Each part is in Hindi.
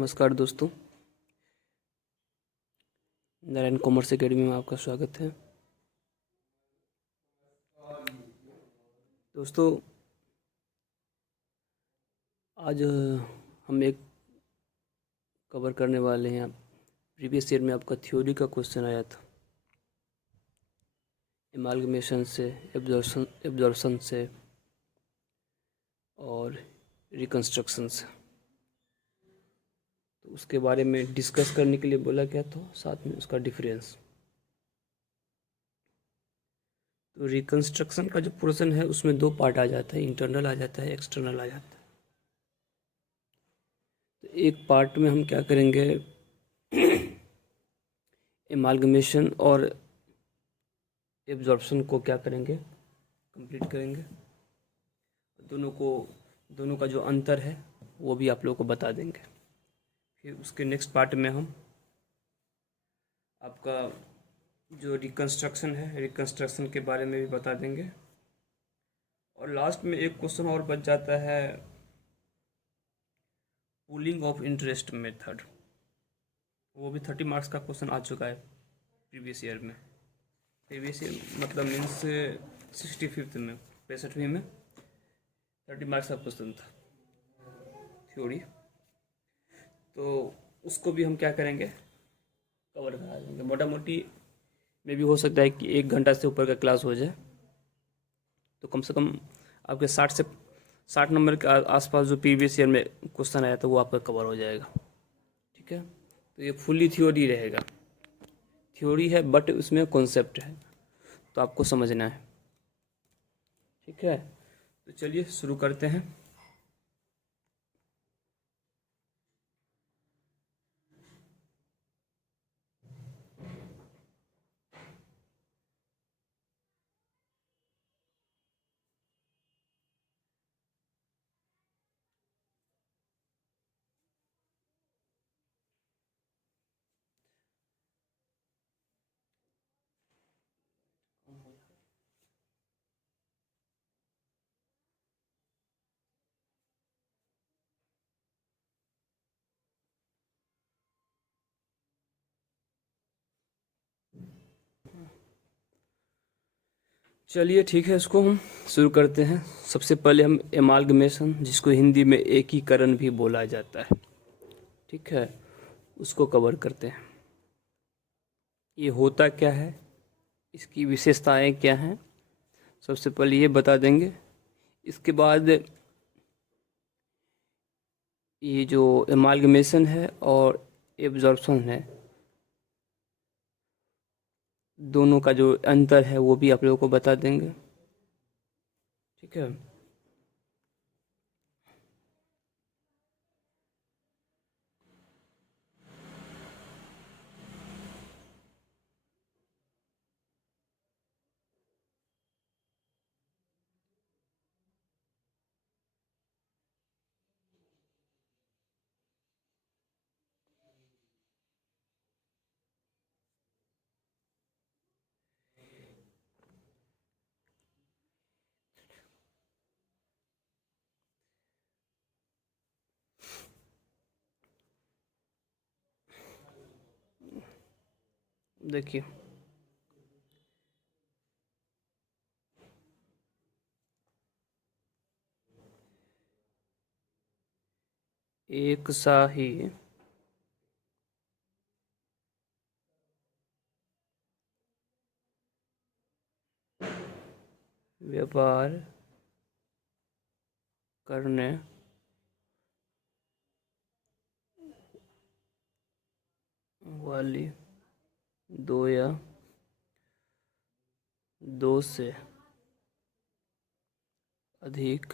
नमस्कार दोस्तों, नारायण कॉमर्स एकेडमी में आपका स्वागत है। दोस्तों, आज हम एक कवर करने वाले हैं। प्रीवियस ईयर में आपका थ्योरी का क्वेश्चन आया था, एमालगमेशन से, एब्जॉर्प्शन से और रिकंस्ट्रक्शन से। तो उसके बारे में डिस्कस करने के लिए बोला गया था, साथ में उसका डिफरेंस। तो रिकंस्ट्रक्शन का जो पोर्शन है उसमें दो पार्ट आ जाता है, इंटरनल आ जाता है, एक्सटर्नल आ जाता है। तो एक पार्ट में हम क्या करेंगे, एमालगमेशन और एब्जॉर्प्शन को क्या करेंगे, कंप्लीट करेंगे। दोनों का जो अंतर है वो भी आप लोगों को बता देंगे। फिर उसके नेक्स्ट पार्ट में हम आपका जो रिकंस्ट्रक्शन है, रिकंस्ट्रक्शन के बारे में भी बता देंगे। और लास्ट में एक क्वेश्चन और बच जाता है, पूलिंग ऑफ इंटरेस्ट मेथड। वो भी 30 मार्क्स का क्वेश्चन आ चुका है प्रीवियस ईयर में। प्रीवियस ईयर मतलब मीन्स 65th में, 65वीं में 30 मार्क्स का क्वेश्चन था थ्योरी। तो उसको भी हम क्या करेंगे, कवर करा देंगे। मोटा मोटी में भी हो सकता है कि 1 घंटा से ऊपर का क्लास हो जाए, तो कम से कम आपके 60 नंबर के आसपास जो प्रीवियस ईयर में क्वेश्चन आया था वो आपका कवर हो जाएगा। ठीक है, तो ये फुल्ली थ्योरी रहेगा। थ्योरी है बट उसमें कॉन्सेप्ट है, तो आपको समझना है। ठीक है, तो चलिए शुरू करते हैं। चलिए ठीक है, इसको हम शुरू करते हैं। सबसे पहले हम एमालगमेशन, जिसको हिंदी में एकीकरण भी बोला जाता है, ठीक है, उसको कवर करते हैं। ये होता क्या है, इसकी विशेषताएं क्या हैं, सबसे पहले ये बता देंगे। इसके बाद ये जो एमालगमेशन है और एब्जॉर्प्शन है, दोनों का जो अंतर है वो भी आप लोगों को बता देंगे। ठीक है, देखिए एक सा ही व्यापार करने वाली दो या दो से अधिक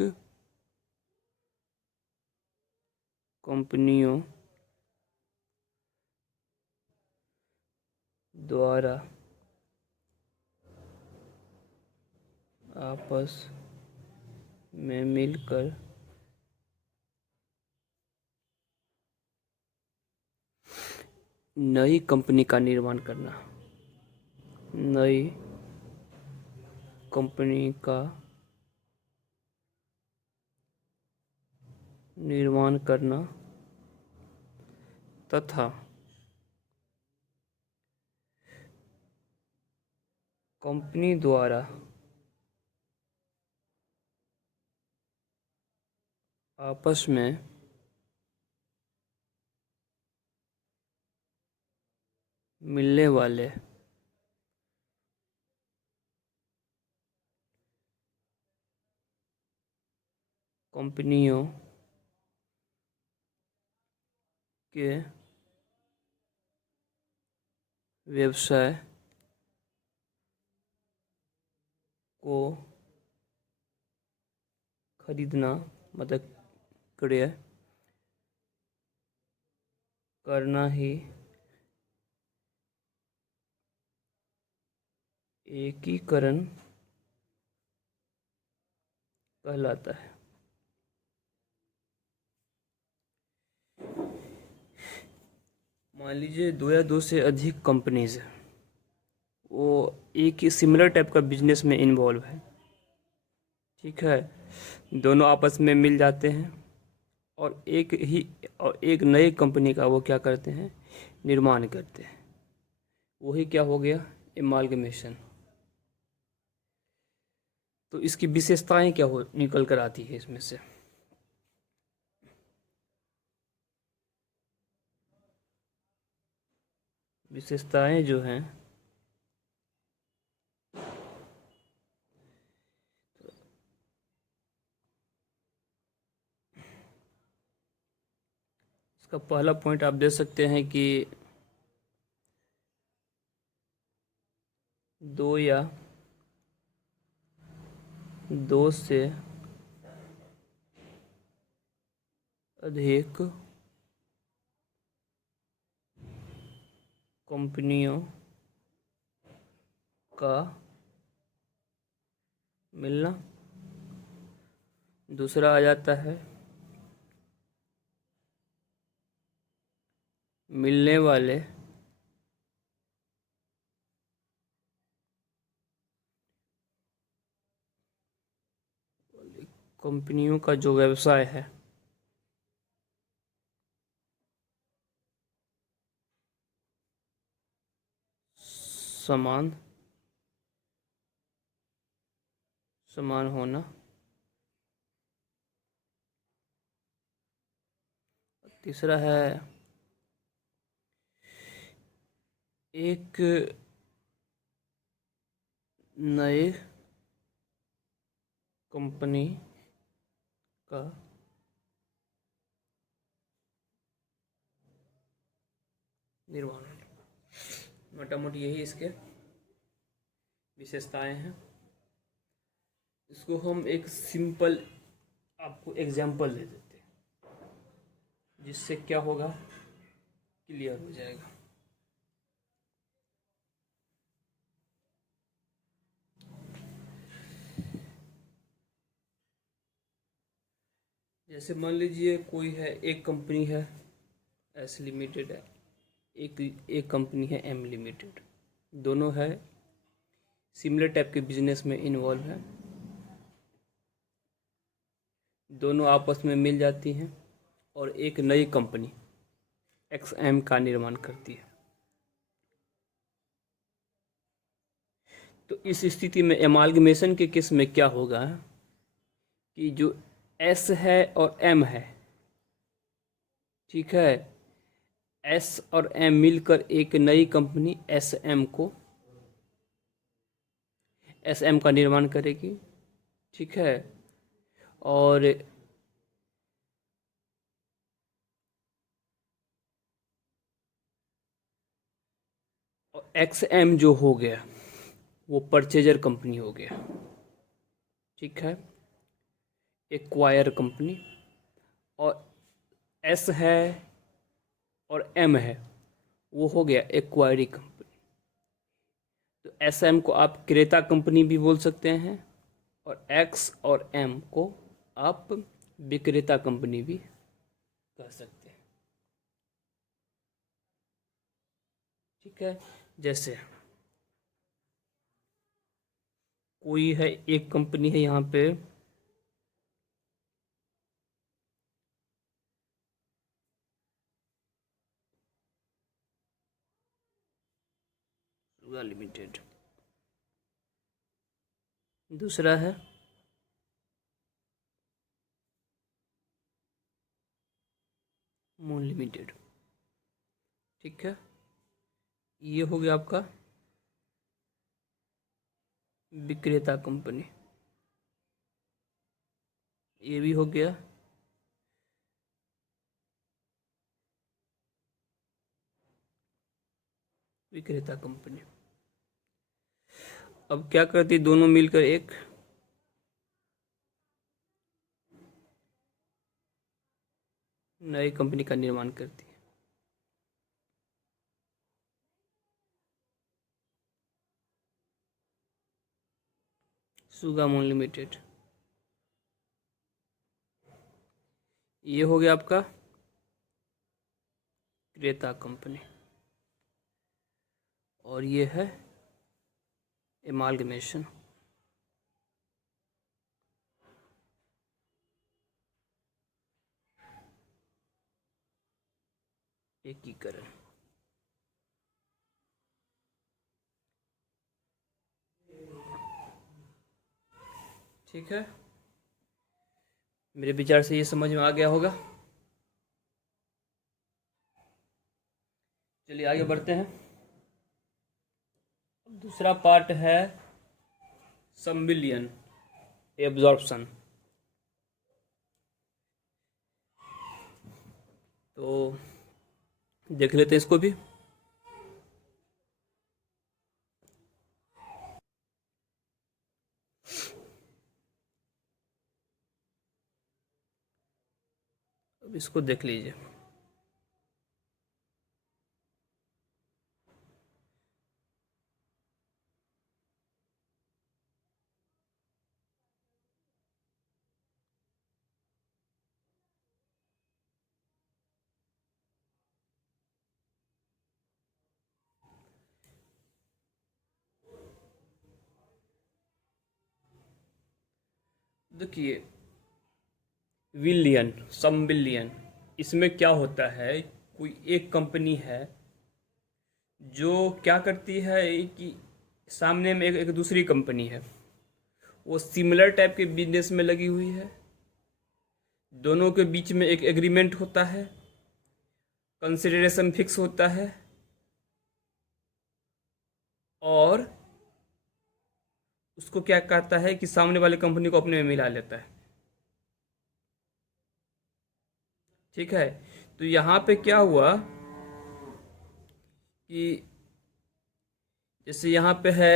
कंपनियों द्वारा आपस में मिलकर नई कंपनी का निर्माण करना, नई कंपनी का निर्माण करना तथा कंपनी द्वारा आपस में मिलने वाले कंपनियों के व्यवसाय को खरीदना मतलब क्रय करना ही एकीकरण कहलाता है। मान लीजिए दो या दो से अधिक कंपनीज है, वो एक ही सिमिलर टाइप का बिजनेस में इन्वॉल्व है, ठीक है। दोनों आपस में मिल जाते हैं और एक नई कंपनी का वो क्या करते हैं, निर्माण करते हैं। वही क्या हो गया, एमालगमेशन। तो इसकी विशेषताएं क्या हो निकल कर आती है इसमें से। विशेषताएं जो हैं इसका पहला पॉइंट आप दे सकते हैं कि दो या दो से अधिक कंपनियों का मिलना। दूसरा आ जाता है मिलने वाले कंपनियों का जो व्यवसाय है समान समान होना। तीसरा है एक नए कंपनी का निर्माण। मोटा मोटी यही इसके विशेषताएं हैं। इसको हम एक सिंपल आपको एग्जाम्पल दे देते हैं, जिससे क्या होगा, क्लियर हो जाएगा। जैसे मान लीजिए कोई है, एक कंपनी है एस लिमिटेड है, एक कंपनी है एम लिमिटेड। दोनों है सिमिलर टाइप के बिजनेस में इन्वॉल्व है। दोनों आपस में मिल जाती हैं और एक नई कंपनी एक्स एम का निर्माण करती है। तो इस स्थिति में एमालगमेशन के केस में क्या होगा कि जो एस है और एम है, ठीक है, एस और एम मिलकर एक नई कंपनी एस एम का निर्माण करेगी, ठीक है। और एक्स एम जो हो गया वो परचेजर कंपनी हो गया, ठीक है, एक्वायर कंपनी। और एस है और एम है वो हो गया एक्वायरी कंपनी। तो एस एम को आप क्रेता कंपनी भी बोल सकते हैं और एक्स और एम को आप विक्रेता कंपनी भी कह सकते हैं, ठीक है। जैसे कोई है, एक कंपनी है यहाँ पे सुगा लिमिटेड। दूसरा है मून लिमिटेड। ठीक है, ये हो गया आपका विक्रेता कंपनी। ये भी हो गया विक्रेता कंपनी। अब क्या करती दोनों मिलकर एक नई कंपनी का निर्माण करती है। सुगा मून लिमिटेड। ये हो गया आपका क्रेता कंपनी, और ये है एमालगमेशन। एकीकरण। ठीक है, मेरे विचार से ये समझ में आ गया होगा। चलिए आगे बढ़ते हैं। दूसरा पार्ट है संविलियन, एब्जॉर्प्शन। तो देख लेते हैं इसको भी। अब इसको देख लीजिए। देखिए, विलियन, संविलियन, इसमें क्या होता है, कोई एक कंपनी है जो क्या करती है कि सामने में एक दूसरी कंपनी है, वो सिमिलर टाइप के बिजनेस में लगी हुई है, दोनों के बीच में एक एग्रीमेंट होता है, कंसिडरेशन फिक्स होता है, और उसको क्या कहता है कि सामने वाली कंपनी को अपने में मिला लेता है। ठीक है, तो यहाँ पे क्या हुआ कि जैसे यहाँ पे है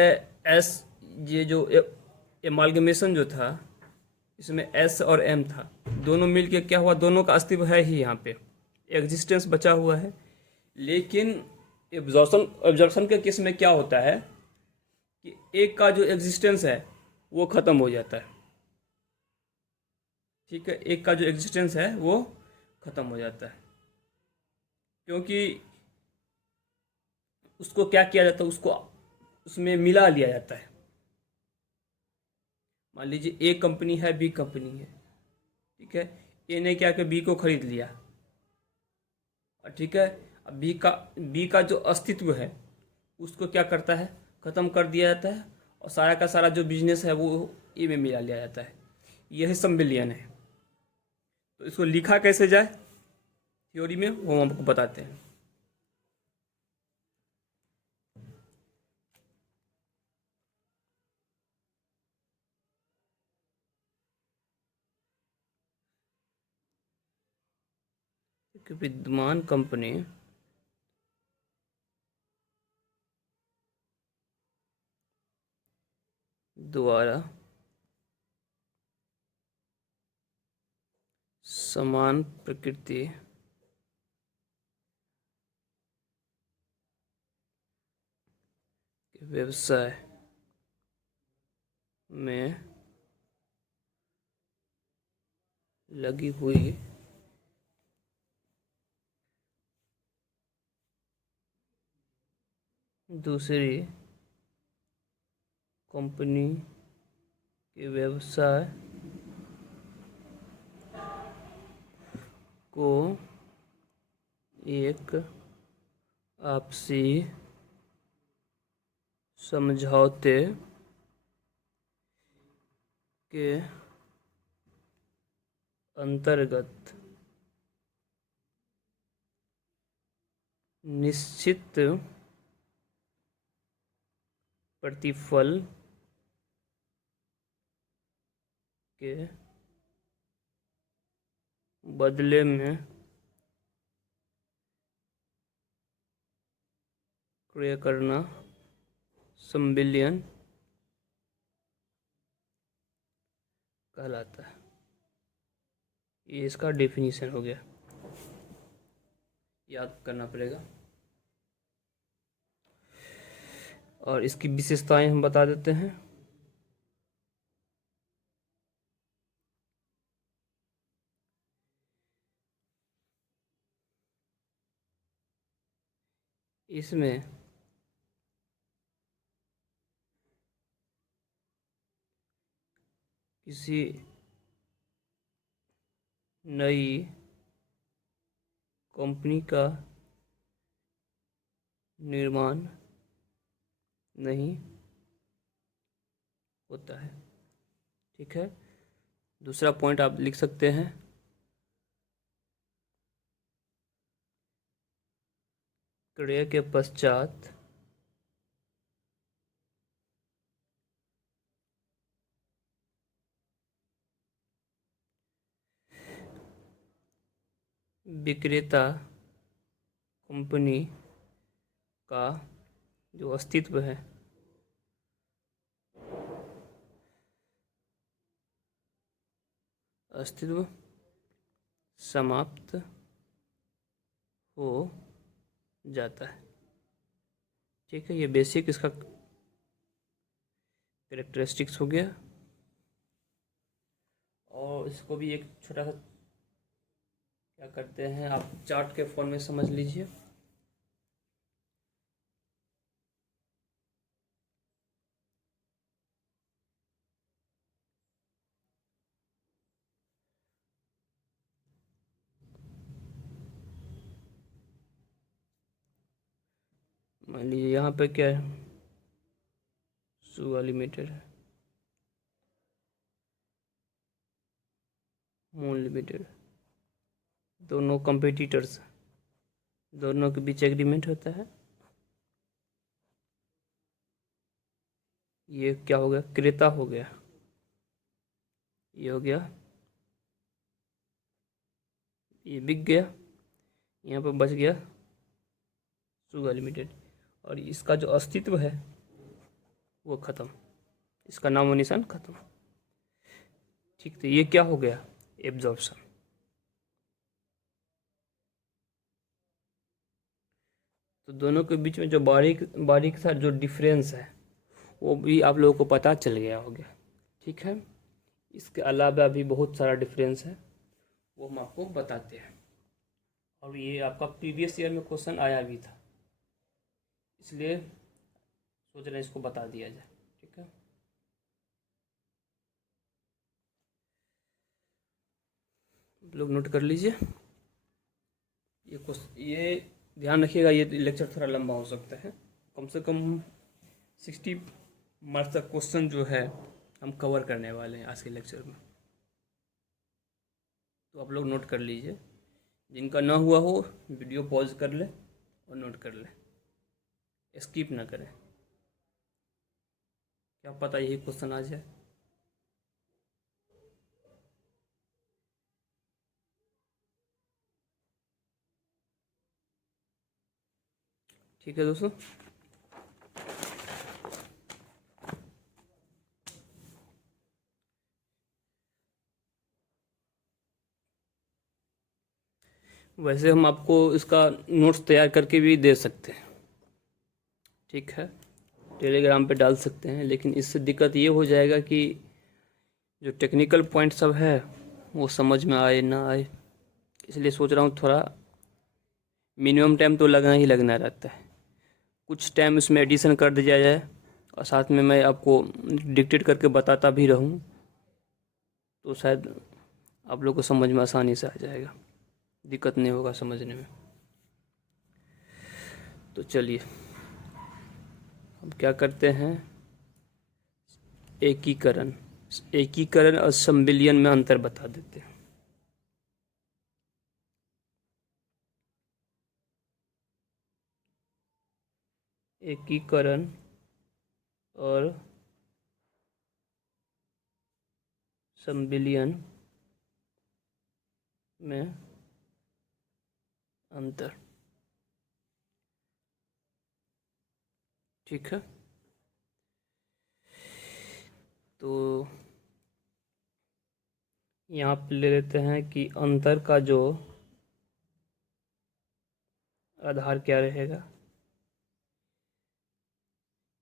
एस, ये जो एमालगमेशन जो था, इसमें एस और एम था, दोनों मिलके क्या हुआ, दोनों का अस्तित्व है ही, यहाँ पे एग्जिस्टेंस बचा हुआ है। लेकिन एब्जॉर्प्शन के केस में क्या होता है कि एक का जो एग्जिस्टेंस है वो ख़त्म हो जाता है। ठीक है, एक का जो एग्जिस्टेंस है वो ख़त्म हो जाता है, क्योंकि उसको क्या किया जाता है, उसको उसमें मिला लिया जाता है। मान लीजिए ए कंपनी है, बी कंपनी है। ठीक है, ए ने क्या किया, बी को खरीद लिया। और ठीक है, अब बी का जो अस्तित्व है उसको क्या करता है, ख़त्म कर दिया जाता है, और सारा का सारा जो बिजनेस है वो ए में मिला लिया जाता है। यही संविलियन है। तो इसको लिखा कैसे जाए थ्योरी में, वो हम आपको बताते हैं। एक विद्यमान कंपनी द्वारा समान प्रकृति के व्यवसाय में लगी हुई दूसरी कंपनी के व्यवसाय को एक आपसी समझौते के अंतर्गत निश्चित प्रतिफल के बदले में क्रय करना संविलियन कहलाता है। ये इसका डेफिनेशन हो गया, याद करना पड़ेगा। और इसकी विशेषताएं हम बता देते हैं। इसमें किसी नई कंपनी का निर्माण नहीं होता है। ठीक है, दूसरा पॉइंट आप लिख सकते हैं, क्रय के पश्चात विक्रेता कंपनी का जो अस्तित्व है अस्तित्व समाप्त हो जाता है। ठीक है, ये बेसिक इसका कैरेक्टरिस्टिक्स हो गया। और इसको भी एक छोटा सा क्या करते हैं, आप चार्ट के फॉर्म में समझ लीजिए। मान लीजिए यहाँ पे क्या है, सुगा लिमिटेड है, मून लिमिटेड, दोनों कंपटीटर्स, दोनों के बीच एग्रीमेंट होता है। ये क्या हो गया, क्रेता हो गया, ये हो गया, ये बिक गया, यहाँ पर बच गया सुगा लिमिटेड। और इसका जो अस्तित्व है वो ख़त्म, इसका नामो निशान ख़त्म। ठीक, तो ये क्या हो गया, एब्जॉर्प्शन। तो दोनों के बीच में जो बारीक बारीक सा जो डिफरेंस है वो भी आप लोगों को पता चल गया होगा। ठीक है, इसके अलावा भी बहुत सारा डिफरेंस है, वो हम आपको बताते हैं। और ये आपका प्रीवियस ईयर में क्वेश्चन आया भी था, इसलिए सोच रहे हैं इसको बता दिया जाए। ठीक है, लोग नोट कर लीजिए। ये ध्यान रखिएगा, ये लेक्चर थोड़ा लंबा हो सकता है, कम से कम 60 मार्क्स का क्वेश्चन जो है हम कवर करने वाले हैं आज के लेक्चर में। तो आप लोग नोट कर लीजिए, जिनका ना हुआ हो वीडियो पॉज कर ले और नोट कर ले, स्किप ना करें, क्या पता यही क्वेश्चन आ जाए। ठीक है दोस्तों, वैसे हम आपको इसका नोट्स तैयार करके भी दे सकते हैं। ठीक है, टेलीग्राम पे डाल सकते हैं, लेकिन इससे दिक्कत ये हो जाएगा कि जो टेक्निकल पॉइंट सब है वो समझ में आए ना आए, इसलिए सोच रहा हूँ थोड़ा मिनिमम टाइम तो लगना ही लगना रहता है, कुछ टाइम इसमें एडिशन कर दिया जाए और साथ में मैं आपको डिक्टेट करके बताता भी रहूँ, तो शायद आप लोग को समझ में आसानी से आ जाएगा, दिक्कत नहीं होगा समझने में। तो चलिए, अब क्या करते हैं, एकीकरण। एकीकरण और संविलियन में अंतर बता देते हैं। एकीकरण और संविलियन में अंतर, ठीक है। तो यहाँ पे ले लेते हैं कि अंतर का जो आधार क्या रहेगा,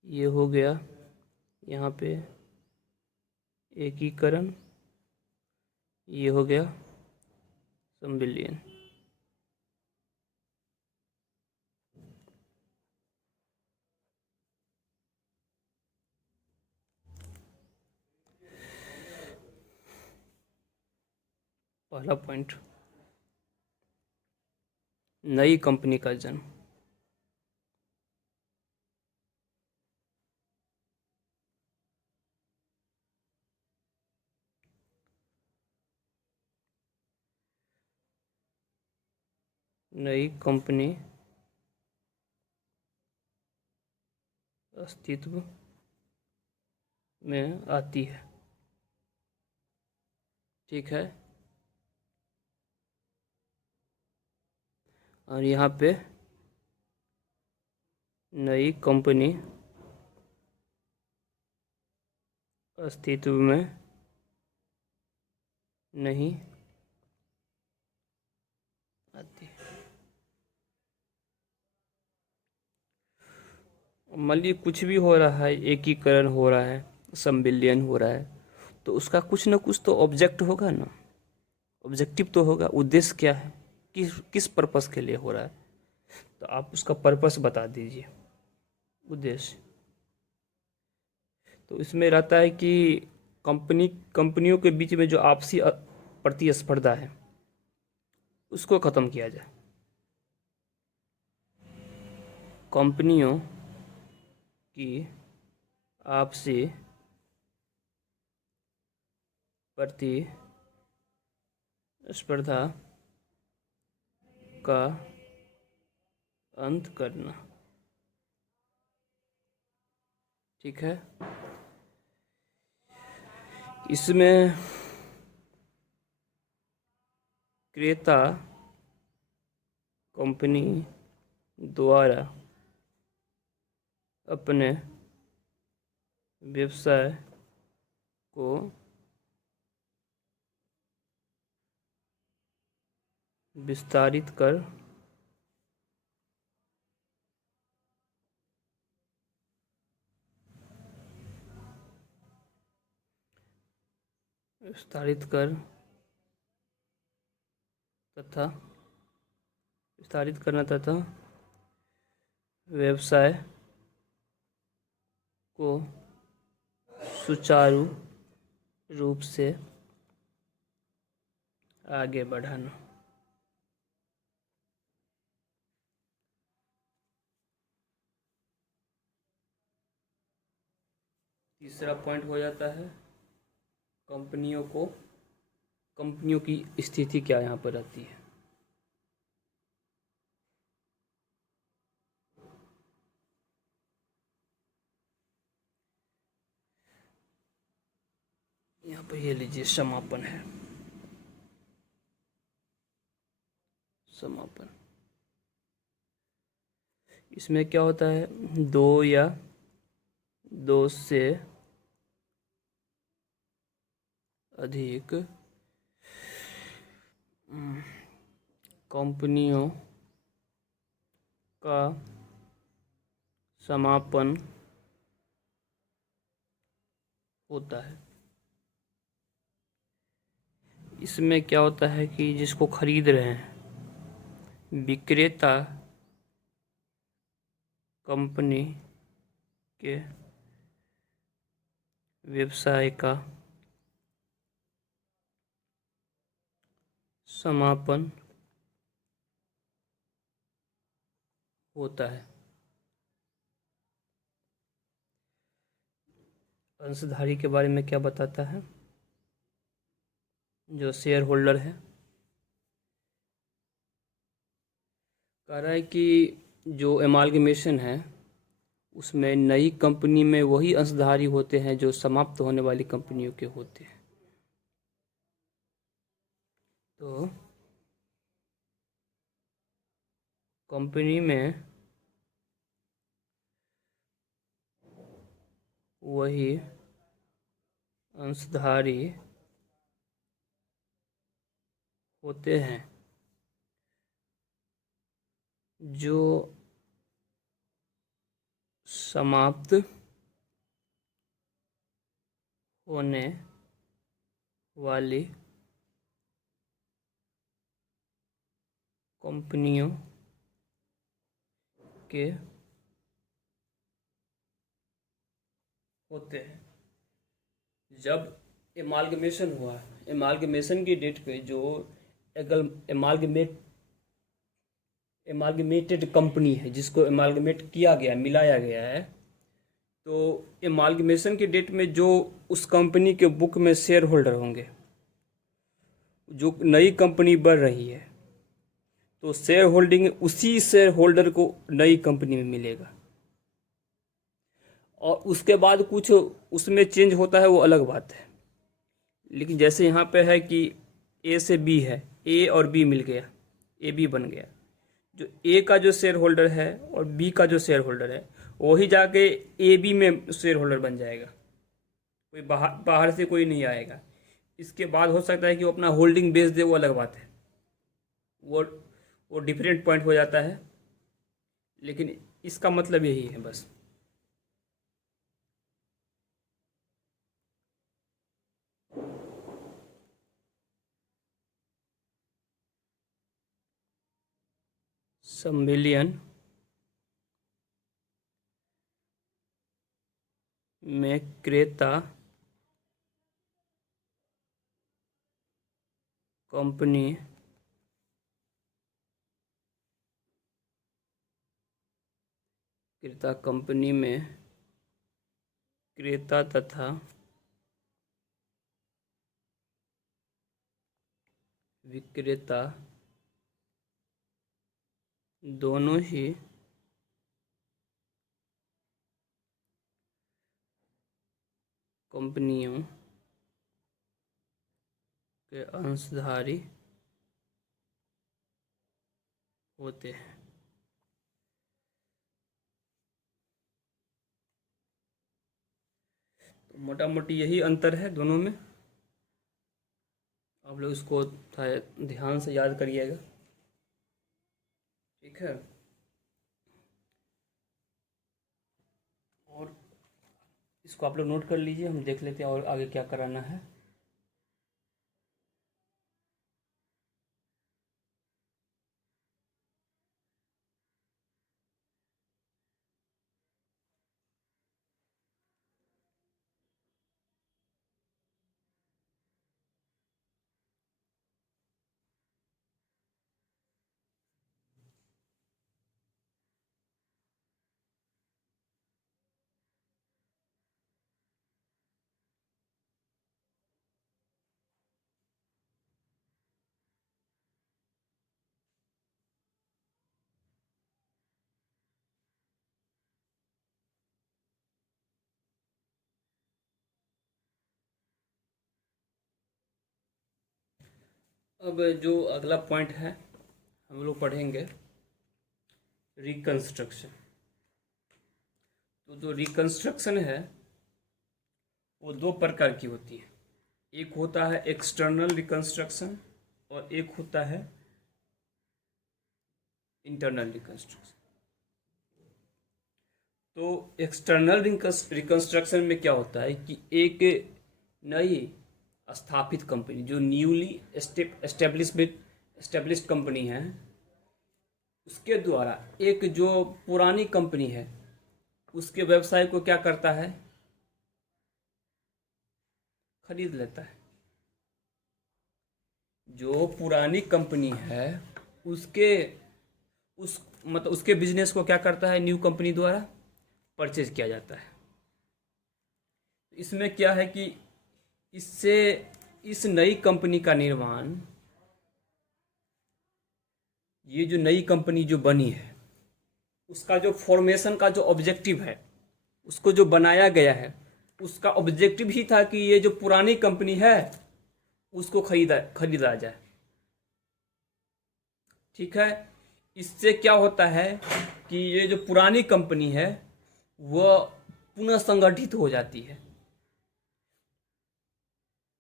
ये हो गया यहाँ पे एकीकरण, ये हो गया संविलियन। पहला पॉइंट, नई कंपनी का जन्म। नई कंपनी अस्तित्व में आती है, ठीक है। और यहाँ पे नई कंपनी अस्तित्व में नहीं आती। मान लीजिए कुछ भी हो रहा है, एकीकरण हो रहा है, संविलियन हो रहा है, तो उसका कुछ ना कुछ तो ऑब्जेक्ट होगा ना, ऑब्जेक्टिव तो होगा। उद्देश्य क्या है, किस पर्पस के लिए हो रहा है, तो आप उसका पर्पस बता दीजिए, उद्देश्य। तो इसमें रहता है कि कंपनियों के बीच में जो आपसी प्रतिस्पर्धा है उसको ख़त्म किया जाए। कंपनियों की आपसी प्रतिस्पर्धा का अंत करना, ठीक है। इसमें क्रेता कंपनी द्वारा अपने व्यवसाय को विस्तारित कर तथा विस्तारित करना तथा व्यवसाय को सुचारू रूप से आगे बढ़ाना। तीसरा पॉइंट हो जाता है कंपनियों की स्थिति क्या यहाँ पर रहती है। यहाँ पर ये लीजिए समापन है, समापन। इसमें क्या होता है, दो या दो से अधिक कंपनियों का समापन होता है। इसमें क्या होता है कि जिसको खरीद रहे हैं, विक्रेता कंपनी के व्यवसाय का समापन होता है। अंशधारी के बारे में क्या बताता है? जो शेयर होल्डर है, कह रहा है कि जो एमालगमेशन है उसमें नई कंपनी में वही अंशधारी होते हैं जो समाप्त होने वाली कंपनियों के होते हैं। तो कंपनी में वही अंशधारी होते हैं जो समाप्त होने वाली कंपनियों के होते हैं। जब एमालगमेशन हुआ, एमालगमेशन की डेट पे जो एमालगमेटेड कंपनी है, जिसको एमालगमेट किया गया, मिलाया गया है, तो एमालगमेशन की डेट में जो उस कंपनी के बुक में शेयर होल्डर होंगे, जो नई कंपनी बढ़ रही है, तो शेयर होल्डिंग उसी शेयर होल्डर को नई कंपनी में मिलेगा। और उसके बाद कुछ उसमें चेंज होता है, वो अलग बात है। लेकिन जैसे यहाँ पे है कि ए से बी है, ए और बी मिल गया, ए बी बन गया। जो ए का जो शेयर होल्डर है और बी का जो शेयर होल्डर है, वही जाके ए बी में शेयर होल्डर बन जाएगा। कोई बाहर बाहर से कोई नहीं आएगा। इसके बाद हो सकता है कि वो अपना होल्डिंग बेच दे, वो अलग बात है, वो वो डिफरेंट पॉइंट हो जाता है। लेकिन इसका मतलब यही है बस। सम्मिलियन में क्रेता कंपनी में क्रेता तथा विक्रेता दोनों ही कंपनियों के अंशधारी होते हैं। तो मोटा मोटी यही अंतर है दोनों में। आप लोग इसको थोड़ा ध्यान से याद करिएगा, ठीक है। और इसको आप लोग नोट कर लीजिए, हम देख लेते हैं और आगे क्या कराना है। अब जो अगला पॉइंट है हम लोग पढ़ेंगे, रिकंस्ट्रक्शन। तो जो रिकंस्ट्रक्शन है वो दो प्रकार की होती है। एक होता है एक्सटर्नल रिकंस्ट्रक्शन और एक होता है इंटरनल रिकंस्ट्रक्शन। तो एक्सटर्नल रिकंस्ट्रक्शन में क्या होता है कि एक नई स्थापित कंपनी, जो न्यूली एस्टेब्लिश्ड कंपनी है, उसके द्वारा एक जो पुरानी कंपनी है उसके व्यवसाय को क्या करता है, खरीद लेता है। जो पुरानी कंपनी है उसके उसके बिजनेस को क्या करता है, न्यू कंपनी द्वारा परचेज किया जाता है। इसमें क्या है कि इससे इस नई कंपनी का निर्माण, ये जो नई कंपनी जो बनी है उसका जो फॉर्मेशन का जो ऑब्जेक्टिव है, उसको जो बनाया गया है, उसका ऑब्जेक्टिव ही था कि ये जो पुरानी कंपनी है उसको खरीदा जाए। ठीक है। इससे क्या होता है कि ये जो पुरानी कंपनी है वह पुनः संगठित हो जाती है।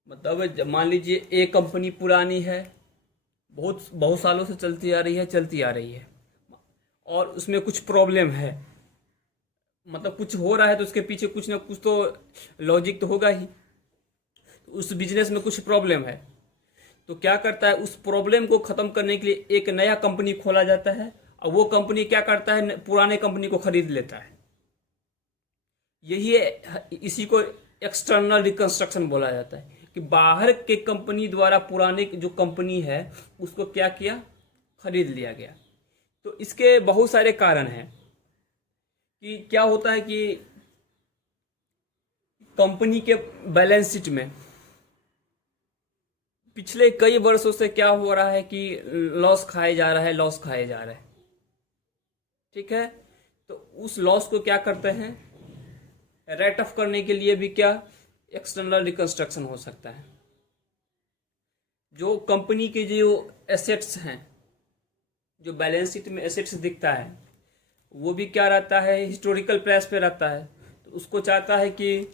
मतलब मान लीजिए एक कंपनी पुरानी है, बहुत बहुत सालों से चलती आ रही है, और उसमें कुछ प्रॉब्लम है, मतलब कुछ हो रहा है तो उसके पीछे कुछ ना कुछ तो लॉजिक तो होगा ही। उस बिजनेस में कुछ प्रॉब्लम है तो क्या करता है, उस प्रॉब्लम को ख़त्म करने के लिए एक नया कंपनी खोला जाता है, और वो कंपनी क्या करता है, पुराने कंपनी को खरीद लेता है। यही है, इसी को एक्सटर्नल रिकंस्ट्रक्शन बोला जाता है कि बाहर के कंपनी द्वारा पुराने जो कंपनी है उसको क्या किया, खरीद लिया गया। तो इसके बहुत सारे कारण हैं कि क्या होता है कि कंपनी के बैलेंस शीट में पिछले कई वर्षों से क्या हो रहा है कि लॉस खाए जा रहा है, लॉस खाए जा रहा है। ठीक है। तो उस लॉस को क्या करते हैं, राइट ऑफ करने के लिए भी क्या एक्सटर्नल रिकंस्ट्रक्शन हो सकता है। जो कंपनी के जो एसेट्स हैं, जो बैलेंस शीट में एसेट्स दिखता है, वो भी क्या रहता है, हिस्टोरिकल प्राइस पे रहता है। तो उसको चाहता है कि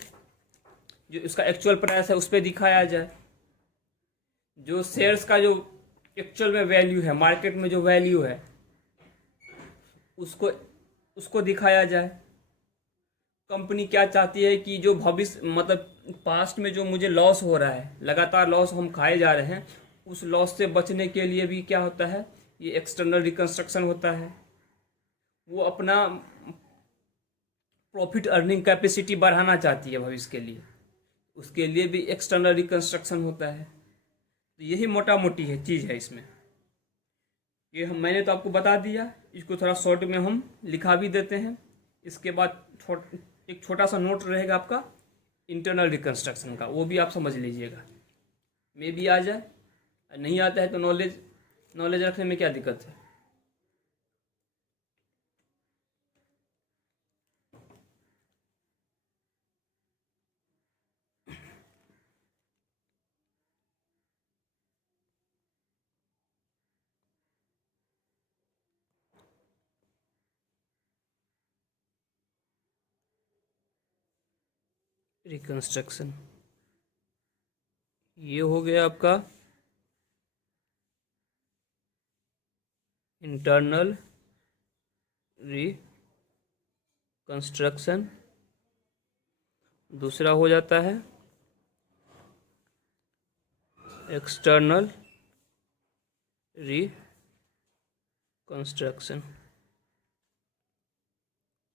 जो इसका एक्चुअल प्राइस है उस पर दिखाया जाए। जो शेयर्स का जो एक्चुअल में वैल्यू है, मार्केट में जो वैल्यू है, उसको उसको दिखाया जाए। कंपनी क्या चाहती है कि जो भविष्य, मतलब पास्ट में जो मुझे लॉस हो रहा है, लगातार लॉस हम खाए जा रहे हैं, उस लॉस से बचने के लिए भी क्या होता है, ये एक्सटर्नल रिकंस्ट्रक्शन होता है। वो अपना प्रॉफिट अर्निंग कैपेसिटी बढ़ाना चाहती है भविष्य के लिए, उसके लिए भी एक्सटर्नल रिकंस्ट्रक्शन होता है। तो यही मोटा मोटी है चीज़ है इसमें। ये मैंने तो आपको बता दिया, इसको थोड़ा शॉर्ट में हम लिखा भी देते हैं। इसके बाद एक छोटा सा नोट रहेगा आपका इंटरनल रिकंस्ट्रक्शन का, वो भी आप समझ लीजिएगा। मे भी आ जाए, नहीं आता है तो नॉलेज नॉलेज रखने में क्या दिक्कत है। रिकंस्ट्रक्शन ये हो गया आपका इंटरनल रिकंस्ट्रक्शन। दूसरा हो जाता है एक्सटर्नल रिकंस्ट्रक्शन।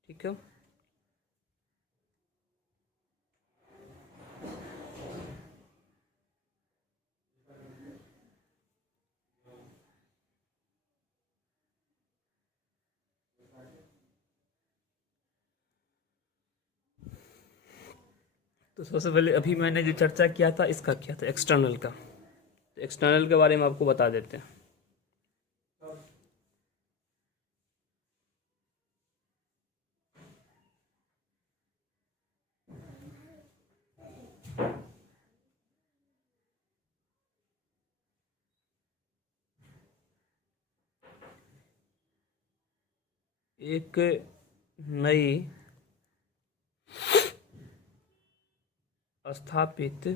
ठीक है। तो सबसे पहले अभी मैंने जो चर्चा किया था इसका क्या था, एक्सटर्नल का। तो एक्सटर्नल के बारे में आपको बता देते हैं। एक नई स्थापित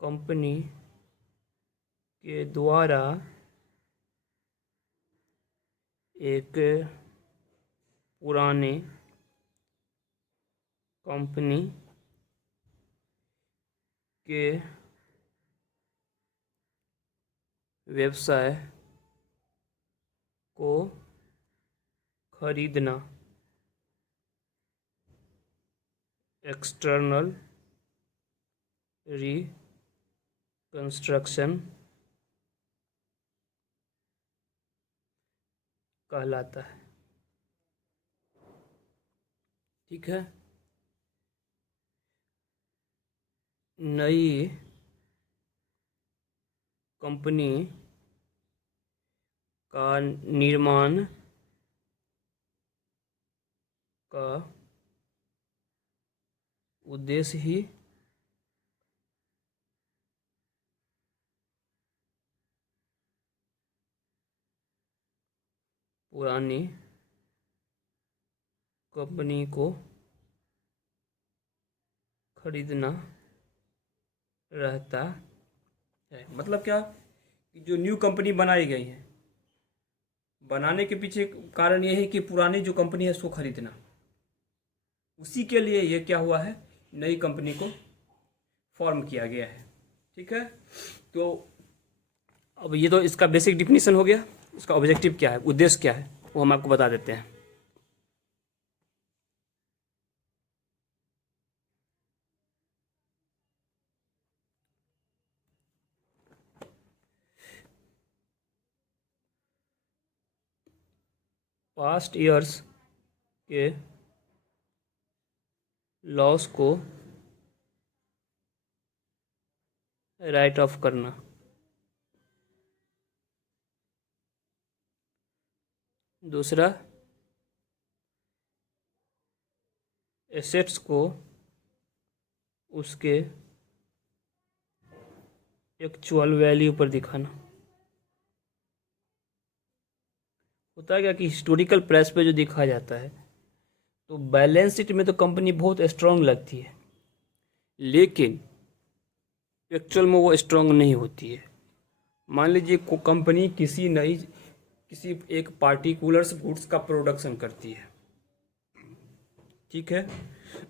कंपनी के द्वारा एक पुराने कंपनी के व्यवसाय को खरीदना एक्सटर्नल रिकंस्ट्रक्शन कहलाता है। ठीक है। नई कंपनी का निर्माण का उद्देश्य ही पुरानी कंपनी को खरीदना रहता है। मतलब क्या कि जो न्यू कंपनी बनाई गई है, बनाने के पीछे कारण ये है कि पुरानी जो कंपनी है उसको खरीदना, उसी के लिए ये क्या हुआ है, नई कंपनी को फॉर्म किया गया है। ठीक है, तो अब ये तो इसका बेसिक डिफिनीशन हो गया। इसका ऑब्जेक्टिव क्या है, उद्देश्य क्या है, वो हम आपको बता देते हैं। पास्ट ईयर्स के लॉस को राइट ऑफ करना। दूसरा, एसेट्स को उसके एक्चुअल वैल्यू पर दिखाना। होता है क्या कि हिस्टोरिकल प्राइस पे जो दिखाया जाता है, तो बैलेंस शीट में तो कंपनी बहुत स्ट्रांग लगती है, लेकिन एक्चुअल में वो स्ट्रांग नहीं होती है। मान लीजिए कंपनी किसी एक पार्टिकुलर गुड्स का प्रोडक्शन करती है, ठीक है,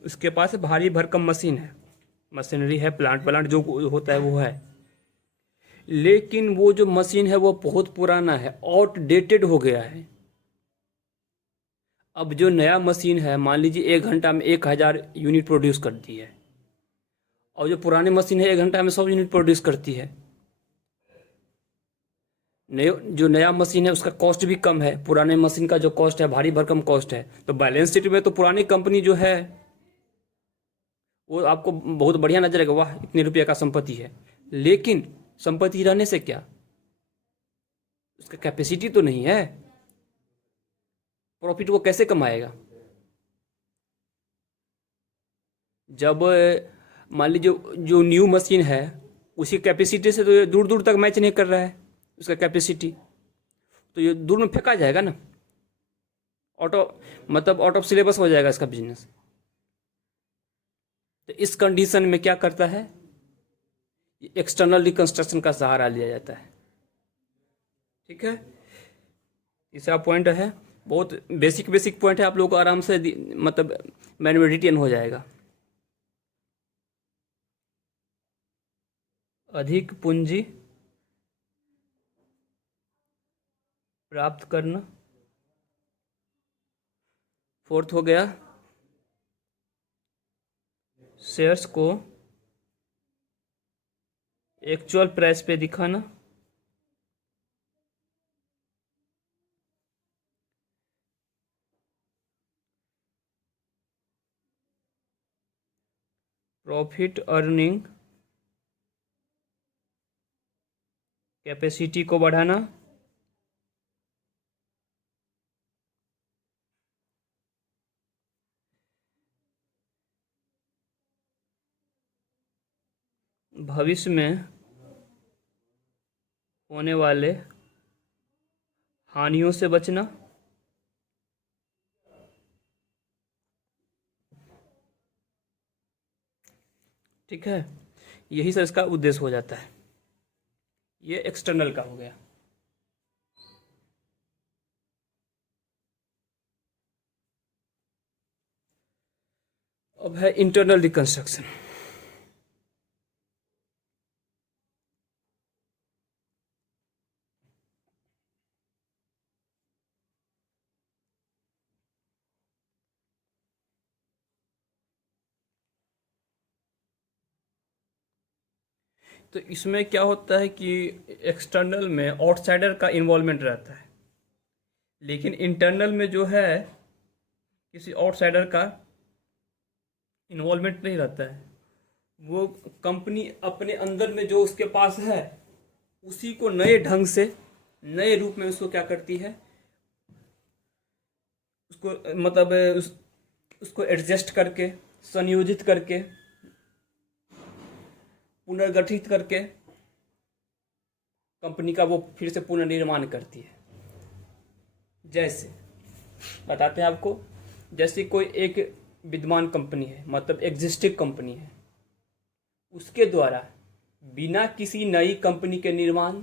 उसके पास भारी भरकम मशीन है, मशीनरी है, प्लांट जो होता है वो है, लेकिन वो जो मशीन है वो बहुत पुराना है, आउटडेटेड हो गया है। अब जो नया मशीन है, मान लीजिए 1 घंटा में 1000 यूनिट प्रोड्यूस करती है, और जो पुरानी मशीन है 1 घंटा में 100 यूनिट प्रोड्यूस करती है। जो नया मशीन है उसका कॉस्ट भी कम है, पुराने मशीन का जो कॉस्ट है भारी भरकम कॉस्ट है। तो बैलेंस शीट में तो पुरानी कंपनी जो है वो आपको बहुत बढ़िया नजर आएगा, वाह इतने रुपये का संपत्ति है, लेकिन संपत्ति रहने से क्या, उसका कैपेसिटी तो नहीं है, प्रॉफिट वो कैसे कमाएगा। जब मान लीजिए जो न्यू मशीन है उसी कैपेसिटी से तो ये दूर दूर तक मैच नहीं कर रहा है उसका कैपेसिटी, तो ये दूर में फेंका जाएगा ना, आउट ऑफ सिलेबस हो जाएगा इसका बिजनेस। तो इस कंडीशन में क्या करता है, एक्सटर्नल रिकंस्ट्रक्शन का सहारा लिया जाता है। ठीक है, तीसरा पॉइंट है, बहुत बेसिक पॉइंट है, आप लोगों को आराम से मतलब मैनुअल रिटेन हो जाएगा। अधिक पूंजी प्राप्त करना। फोर्थ हो गया, शेयर्स को एक्चुअल प्राइस पे दिखाना। प्रॉफिट अर्निंग कैपेसिटी को बढ़ाना। भविष्य में होने वाले हानियों से बचना। ठीक है, यही सर इसका उद्देश्य हो जाता है। ये एक्सटर्नल का हो गया। अब है इंटरनल रिकंस्ट्रक्शन। तो इसमें क्या होता है कि एक्सटर्नल में आउटसाइडर का इन्वॉल्वमेंट रहता है, लेकिन इंटरनल में जो है किसी आउटसाइडर का इन्वॉल्वमेंट नहीं रहता है। वो कंपनी अपने अंदर में जो उसके पास है उसी को नए ढंग से, नए रूप में उसको क्या करती है, उसको मतलब उसको एडजस्ट करके, संयोजित करके, पुनर्गठित करके कंपनी का वो फिर से पुनर्निर्माण करती है। जैसे बताते हैं आपको, जैसे कोई एक विद्यमान कंपनी है, मतलब एग्जिस्टिंग कंपनी है, उसके द्वारा बिना किसी नई कंपनी के निर्माण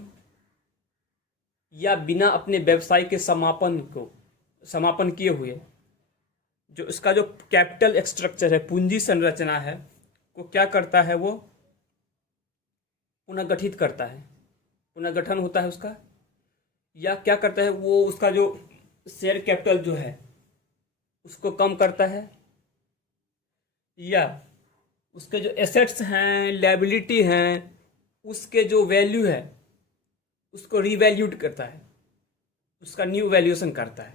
या बिना अपने व्यवसाय के समापन किए हुए जो इसका जो कैपिटल स्ट्रक्चर है, पूंजी संरचना है, को क्या करता है, वो पुनर्गठित करता है, पुनर्गठन होता है उसका। या क्या करता है, वो उसका जो शेयर कैपिटल जो है उसको कम करता है, या उसके जो एसेट्स हैं, लायबिलिटी हैं, उसके जो वैल्यू है उसको रीवैल्यूड करता है, उसका न्यू वैल्यूएशन करता है।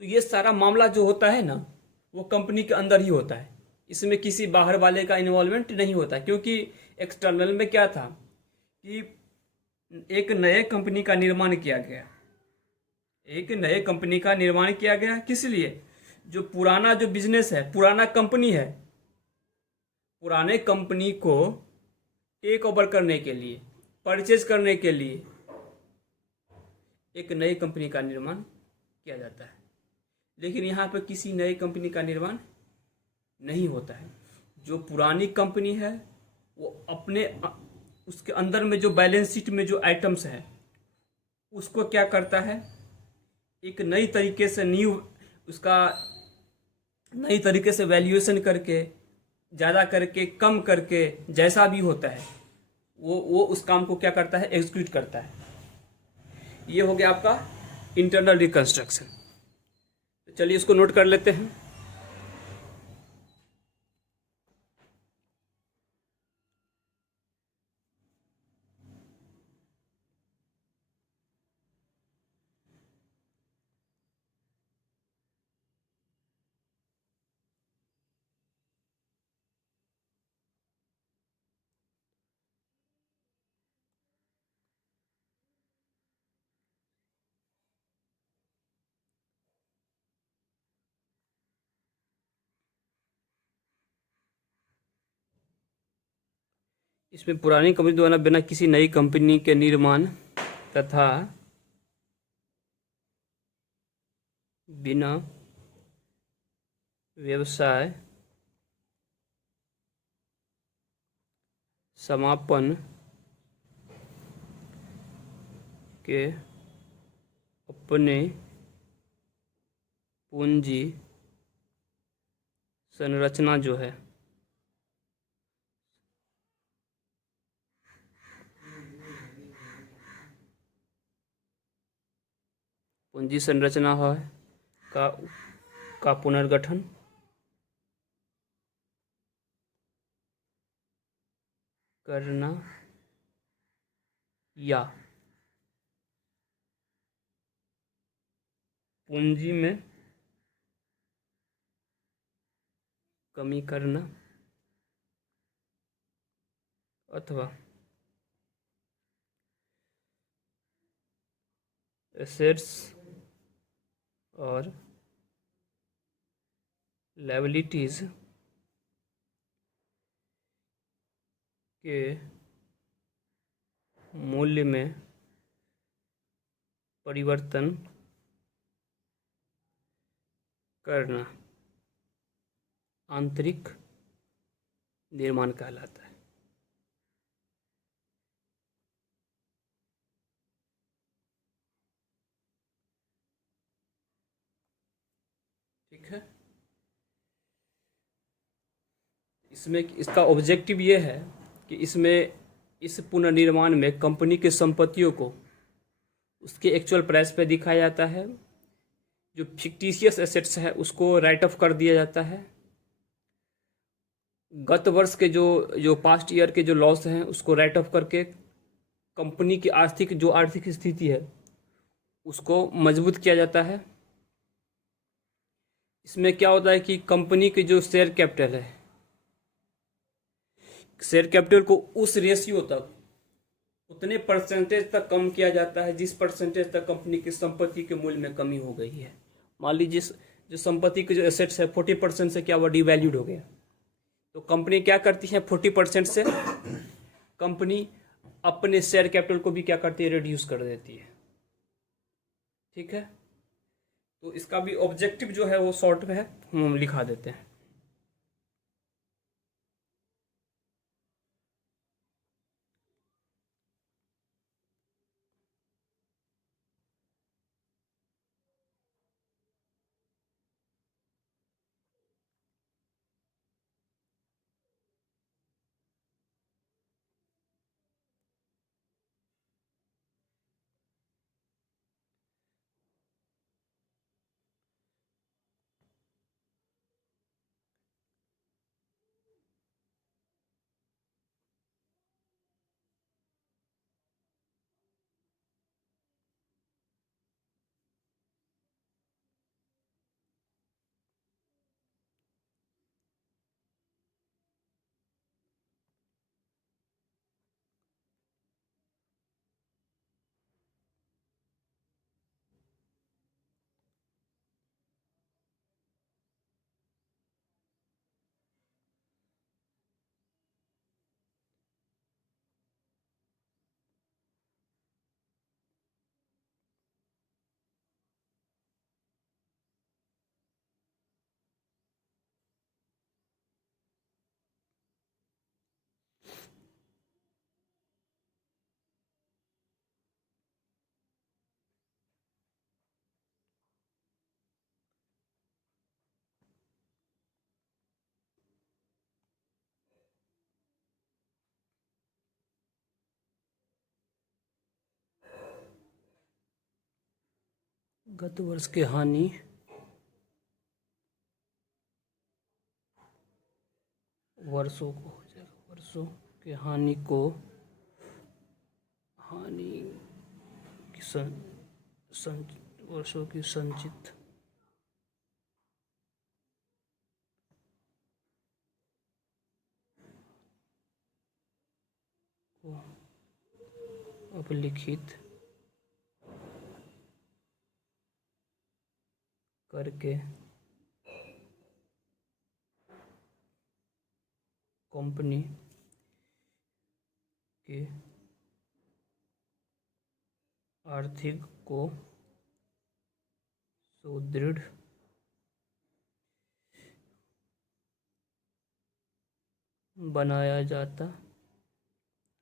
तो ये सारा मामला जो होता है ना, वो कंपनी के अंदर ही होता है, इसमें किसी बाहर वाले का इन्वॉल्वमेंट नहीं होता। क्योंकि एक्सटर्नल में क्या था कि एक नए कंपनी का निर्माण किया गया, एक नए कंपनी का निर्माण किया गया, किस लिए? जो पुराना जो बिजनेस है, पुराना कंपनी है, पुराने कंपनी को टेक ओवर करने के लिए, परचेज करने के लिए एक नई कंपनी का निर्माण किया जाता है। लेकिन यहाँ पर किसी नई कंपनी का निर्माण नहीं होता है। जो पुरानी कंपनी है वो अपने उसके अंदर में जो बैलेंस शीट में जो आइटम्स हैं उसको क्या करता है, एक नई तरीके से उसका नई तरीके से वैल्यूएशन करके, ज़्यादा करके, कम करके, जैसा भी होता है वो उस काम को क्या करता है, एग्जीक्यूट करता है। ये हो गया आपका इंटरनल रिकंस्ट्रक्शन। तो चलिए इसको नोट कर लेते हैं। इसमें पुरानी कंपनी द्वारा बिना किसी नई कंपनी के निर्माण तथा बिना व्यवसाय समापन के अपने पूंजी संरचना जो है पूंजी संरचना है का पुनर्गठन करना या पूंजी में कमी करना अथवा एसेट्स और लायबिलिटीज के मूल्य में परिवर्तन करना आंतरिक निर्माण कहलाता है। ठीक है, इसमें इसका ऑब्जेक्टिव ये है कि इसमें इस पुनर्निर्माण में कंपनी की संपत्तियों को उसके एक्चुअल प्राइस पे दिखाया जाता है। जो फिक्टिशियस एसेट्स है उसको राइट ऑफ कर दिया जाता है। गत वर्ष के जो पास्ट ईयर के जो लॉस हैं उसको राइट ऑफ करके कंपनी की आर्थिक स्थिति है उसको मजबूत किया जाता है। इसमें क्या होता है कि कंपनी के जो शेयर कैपिटल है, शेयर कैपिटल को उस रेशियो तक, उतने परसेंटेज तक कम किया जाता है जिस परसेंटेज तक कंपनी की संपत्ति के मूल्य में कमी हो गई है। मान लीजिए जो संपत्ति के जो एसेट्स है 40% से क्या हुआ, डिवैल्यूड हो गया, तो कंपनी क्या करती है 40% से कंपनी अपने शेयर कैपिटल को भी क्या करती है, रिड्यूस कर देती है। ठीक है, तो इसका भी ऑब्जेक्टिव जो है वो शॉर्ट में है, हम लिखा देते हैं। गत वर्ष की हानि वर्षों को हो जाएगा, वर्षों के हानि को, हानि की वर्षों की संचित को अपलिखित करके कंपनी के आर्थिक को सुदृढ़ बनाया जाता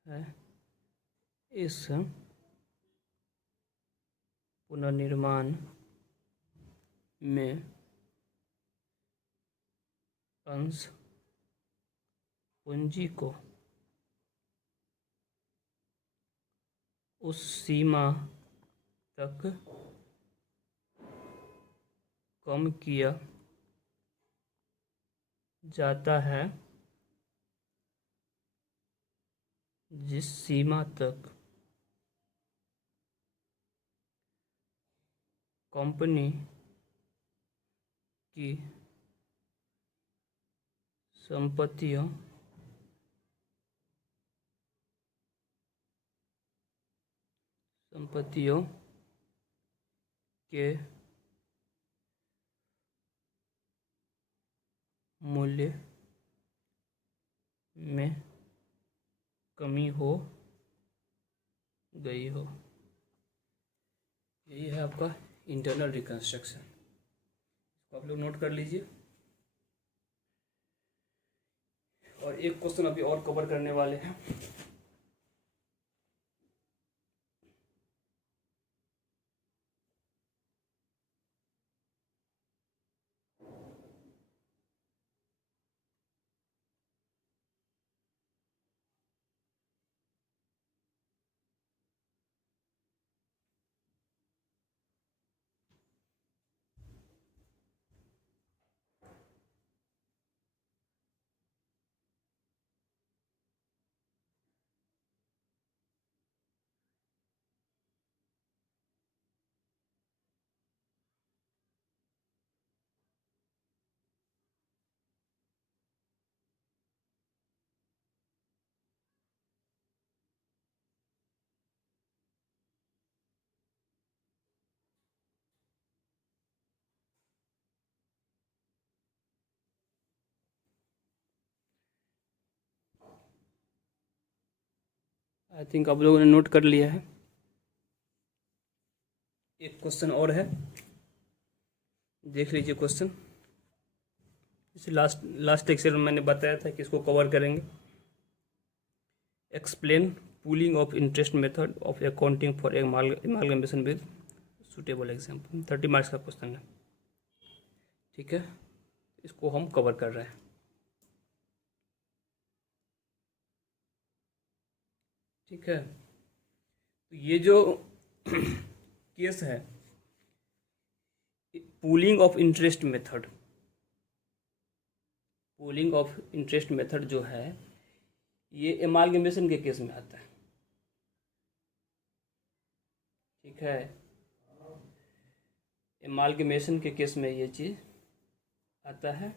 है। इस पुनर्निर्माण में अंश पूंजी को उस सीमा तक कम किया जाता है जिस सीमा तक कंपनी की संपत्तियों के मूल्य में कमी हो गई हो। यही है आपका इंटरनल रिकंस्ट्रक्शन, इसको आप लोग नोट कर लीजिए। और एक क्वेश्चन अभी और कवर करने वाले हैं। आई थिंक आप लोगों ने नोट कर लिया है। एक क्वेश्चन और है, देख लीजिए क्वेश्चन। इसे लास्ट लेक्चर में मैंने बताया था कि इसको कवर करेंगे। Explain pooling of interest method of accounting for amalgamation with suitable example. 30 marks का क्वेश्चन है, ठीक है, इसको हम कवर कर रहे हैं। ठीक है, तो ये जो केस है pooling of interest method, pooling of interest method जो है ये एमालगमेशन के केस में आता है। ठीक है, एमालगमेशन के केस में ये चीज़ आता है।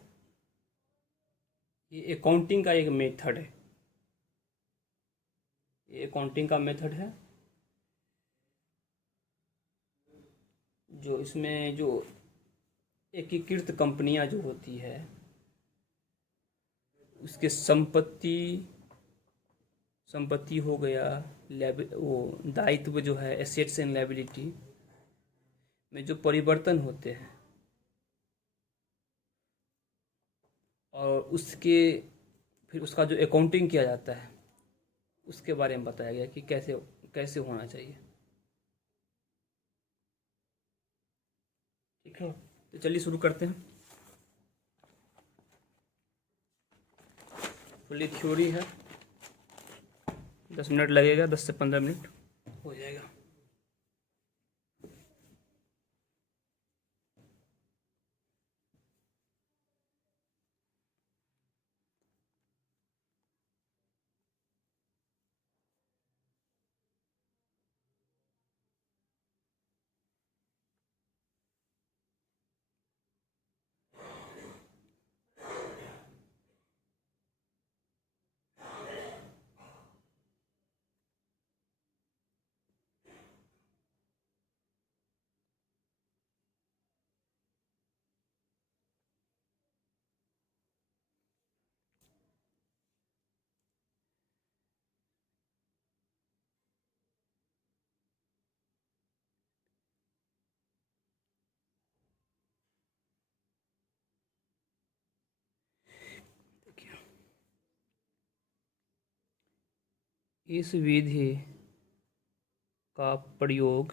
ये अकाउंटिंग का एक मेथड है, ये अकाउंटिंग का मेथड है जो इसमें जो एकीकृत कंपनियां जो होती है उसके संपत्ति हो गया, वो दायित्व जो है एसेट्स एंड लायबिलिटी में जो परिवर्तन होते हैं और उसके फिर उसका जो अकाउंटिंग किया जाता है उसके बारे में बताया गया कि कैसे कैसे होना चाहिए। ठीक है, तो चलिए शुरू करते हैं। फुल्ली थ्योरी है, 10 मिनट लगेगा, 10 से 15 मिनट हो जाएगा। इस विधि का प्रयोग,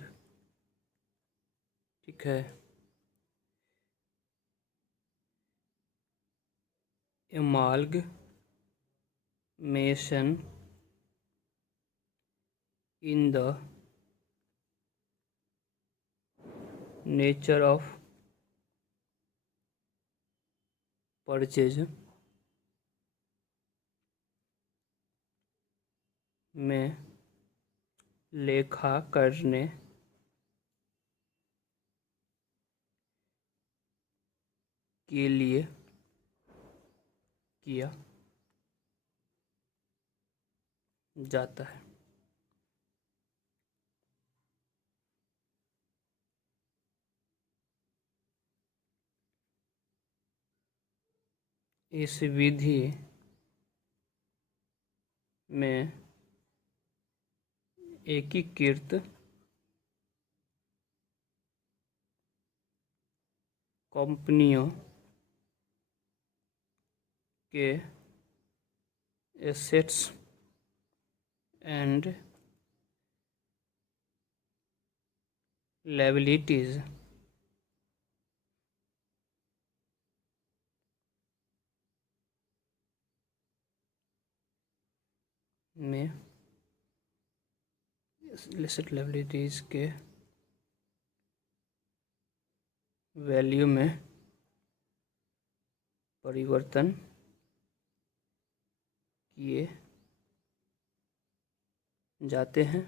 ठीक है, amalgamation in the nature of purchase में लेखा करने के लिए किया जाता है। इस विधि में एकीकृत कंपनियों के एसेट्स एंड लायबिलिटीज में एसेट लायबिलिटीज के वैल्यू में परिवर्तन किए जाते हैं।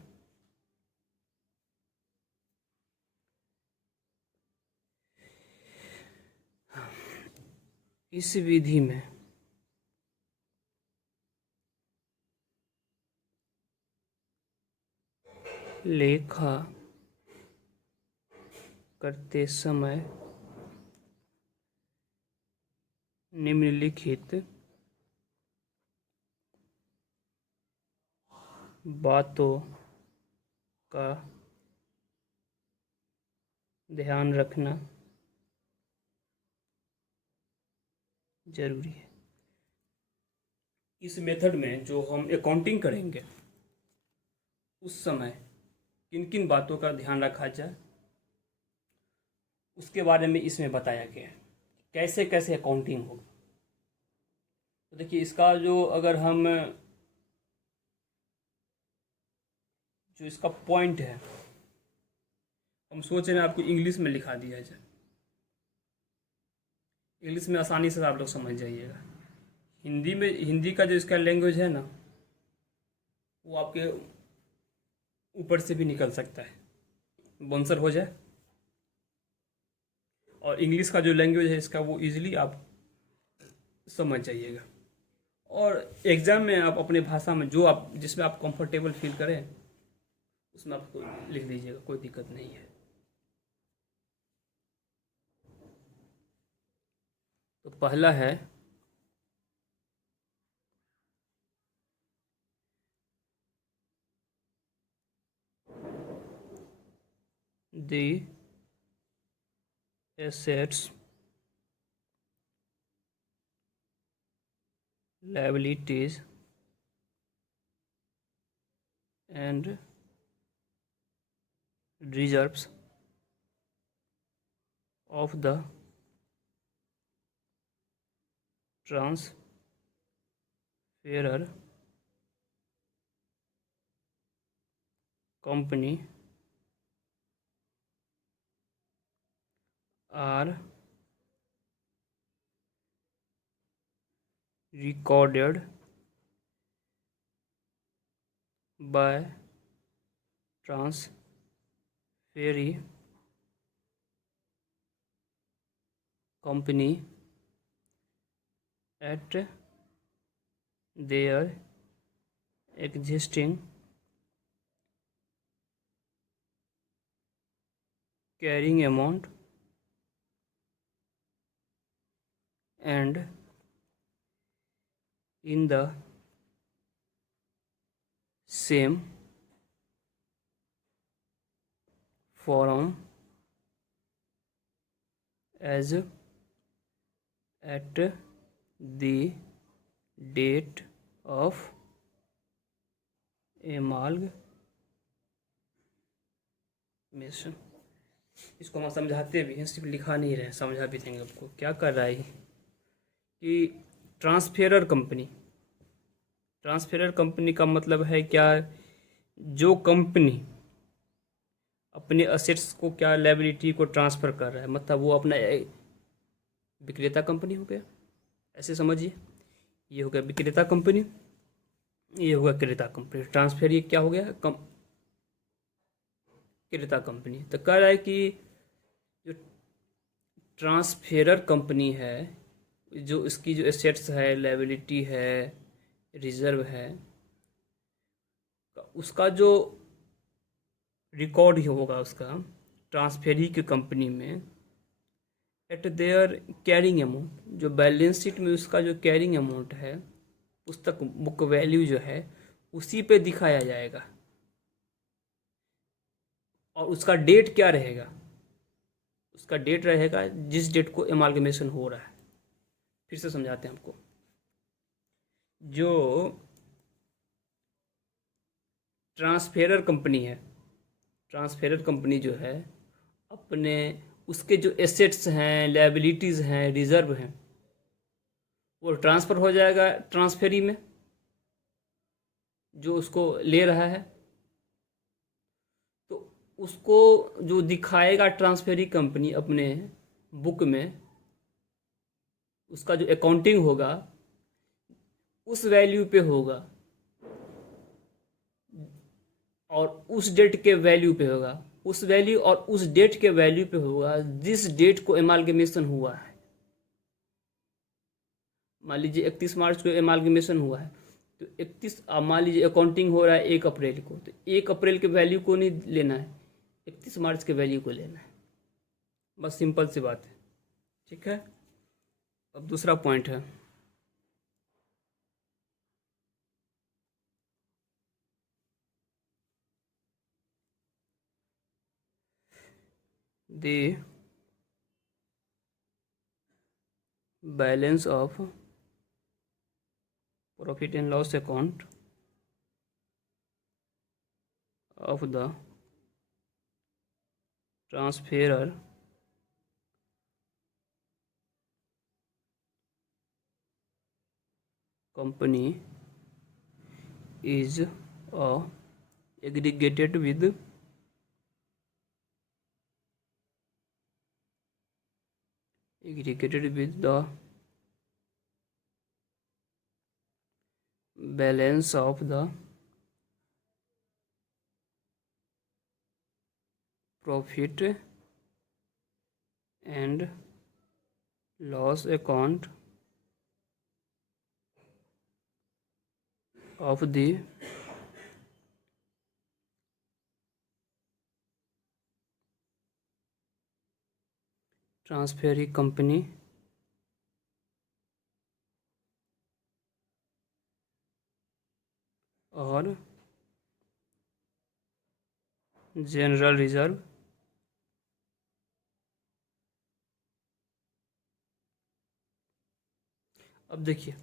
इस विधि में लेखा करते समय निम्नलिखित बातों का ध्यान रखना जरूरी है। इस मेथड में जो हम अकाउंटिंग करेंगे उस समय किन किन बातों का ध्यान रखा जाए उसके बारे में इसमें बताया गया है, कैसे कैसे अकाउंटिंग होगा। तो देखिए इसका जो अगर हम जो इसका पॉइंट है हम सोच रहे हैं आपको इंग्लिश में लिखा दिया जाए, इंग्लिश में आसानी से आप लोग समझ जाइएगा। हिंदी में, हिंदी का जो इसका लैंग्वेज है ना वो आपके ऊपर से भी निकल सकता है, बंसर हो जाए। और इंग्लिश का जो लैंग्वेज है इसका वो इजीली आप समझ जाइएगा। और एग्ज़ाम में आप अपने भाषा में जो आप जिसमें आप कंफर्टेबल फील करें उसमें आप लिख दीजिएगा, कोई दिक्कत नहीं है। तो पहला है the assets, liabilities and reserves of the transferor company are recorded by transferee company at their existing carrying amount and in the same form as at the date of amalgamation। इसको हम समझाते भी हैं, सिर्फ लिखा नहीं रहे, समझा भी देंगे आपको क्या कर रहा है कि ट्रांसफेरर कंपनी, ट्रांसफेरर कंपनी का मतलब है क्या, जो कंपनी अपने असेट्स को क्या लायबिलिटी को ट्रांसफ़र कर रहा है, मतलब वो अपना विक्रेता कंपनी हो गया, ऐसे समझिए। ये हो गया विक्रेता कंपनी, ये होगा क्रेता कंपनी। ट्रांसफर ये क्या हो गया, क्रेता कंपनी। तो कह रहा है कि जो ट्रांसफेरर कंपनी है, जो इसकी जो एसेट्स है, लायबिलिटी है, रिजर्व है, उसका जो रिकॉर्ड ही होगा उसका ट्रांसफेरी की कंपनी में एट देयर कैरिंग अमाउंट, जो बैलेंस शीट में उसका जो कैरिंग अमाउंट है, पुस्तक बुक वैल्यू जो है उसी पे दिखाया जाएगा। और उसका डेट क्या रहेगा, उसका डेट रहेगा जिस डेट को एमालगमेशन हो रहा है। फिर से समझाते हैं आपको। जो ट्रांसफेरर कंपनी है, ट्रांसफेरर कंपनी जो है अपने उसके जो एसेट्स हैं, लायबिलिटीज़ हैं, रिजर्व हैं, वो ट्रांसफ़र हो जाएगा ट्रांसफेरी में जो उसको ले रहा है। तो उसको जो दिखाएगा ट्रांसफेरी कंपनी अपने बुक में, उसका जो अकाउंटिंग होगा उस वैल्यू पे होगा और उस डेट के वैल्यू पे होगा, उस वैल्यू और उस डेट के वैल्यू पे होगा जिस डेट को एमालगमेशन हुआ है। मान लीजिए 31 मार्च को एमालगमेशन हुआ है, तो 31 मान लीजिए अकाउंटिंग हो रहा है 1 अप्रैल को, तो 1 अप्रैल के वैल्यू को नहीं लेना है, 31 मार्च के वैल्यू को लेना है। बस सिंपल सी बात है, ठीक है। अब दूसरा पॉइंट है the balance of profit and loss account of the transferor company is aggregated with the balance of the profit and loss account of the transferee company और जनरल रिजर्व अब देखिए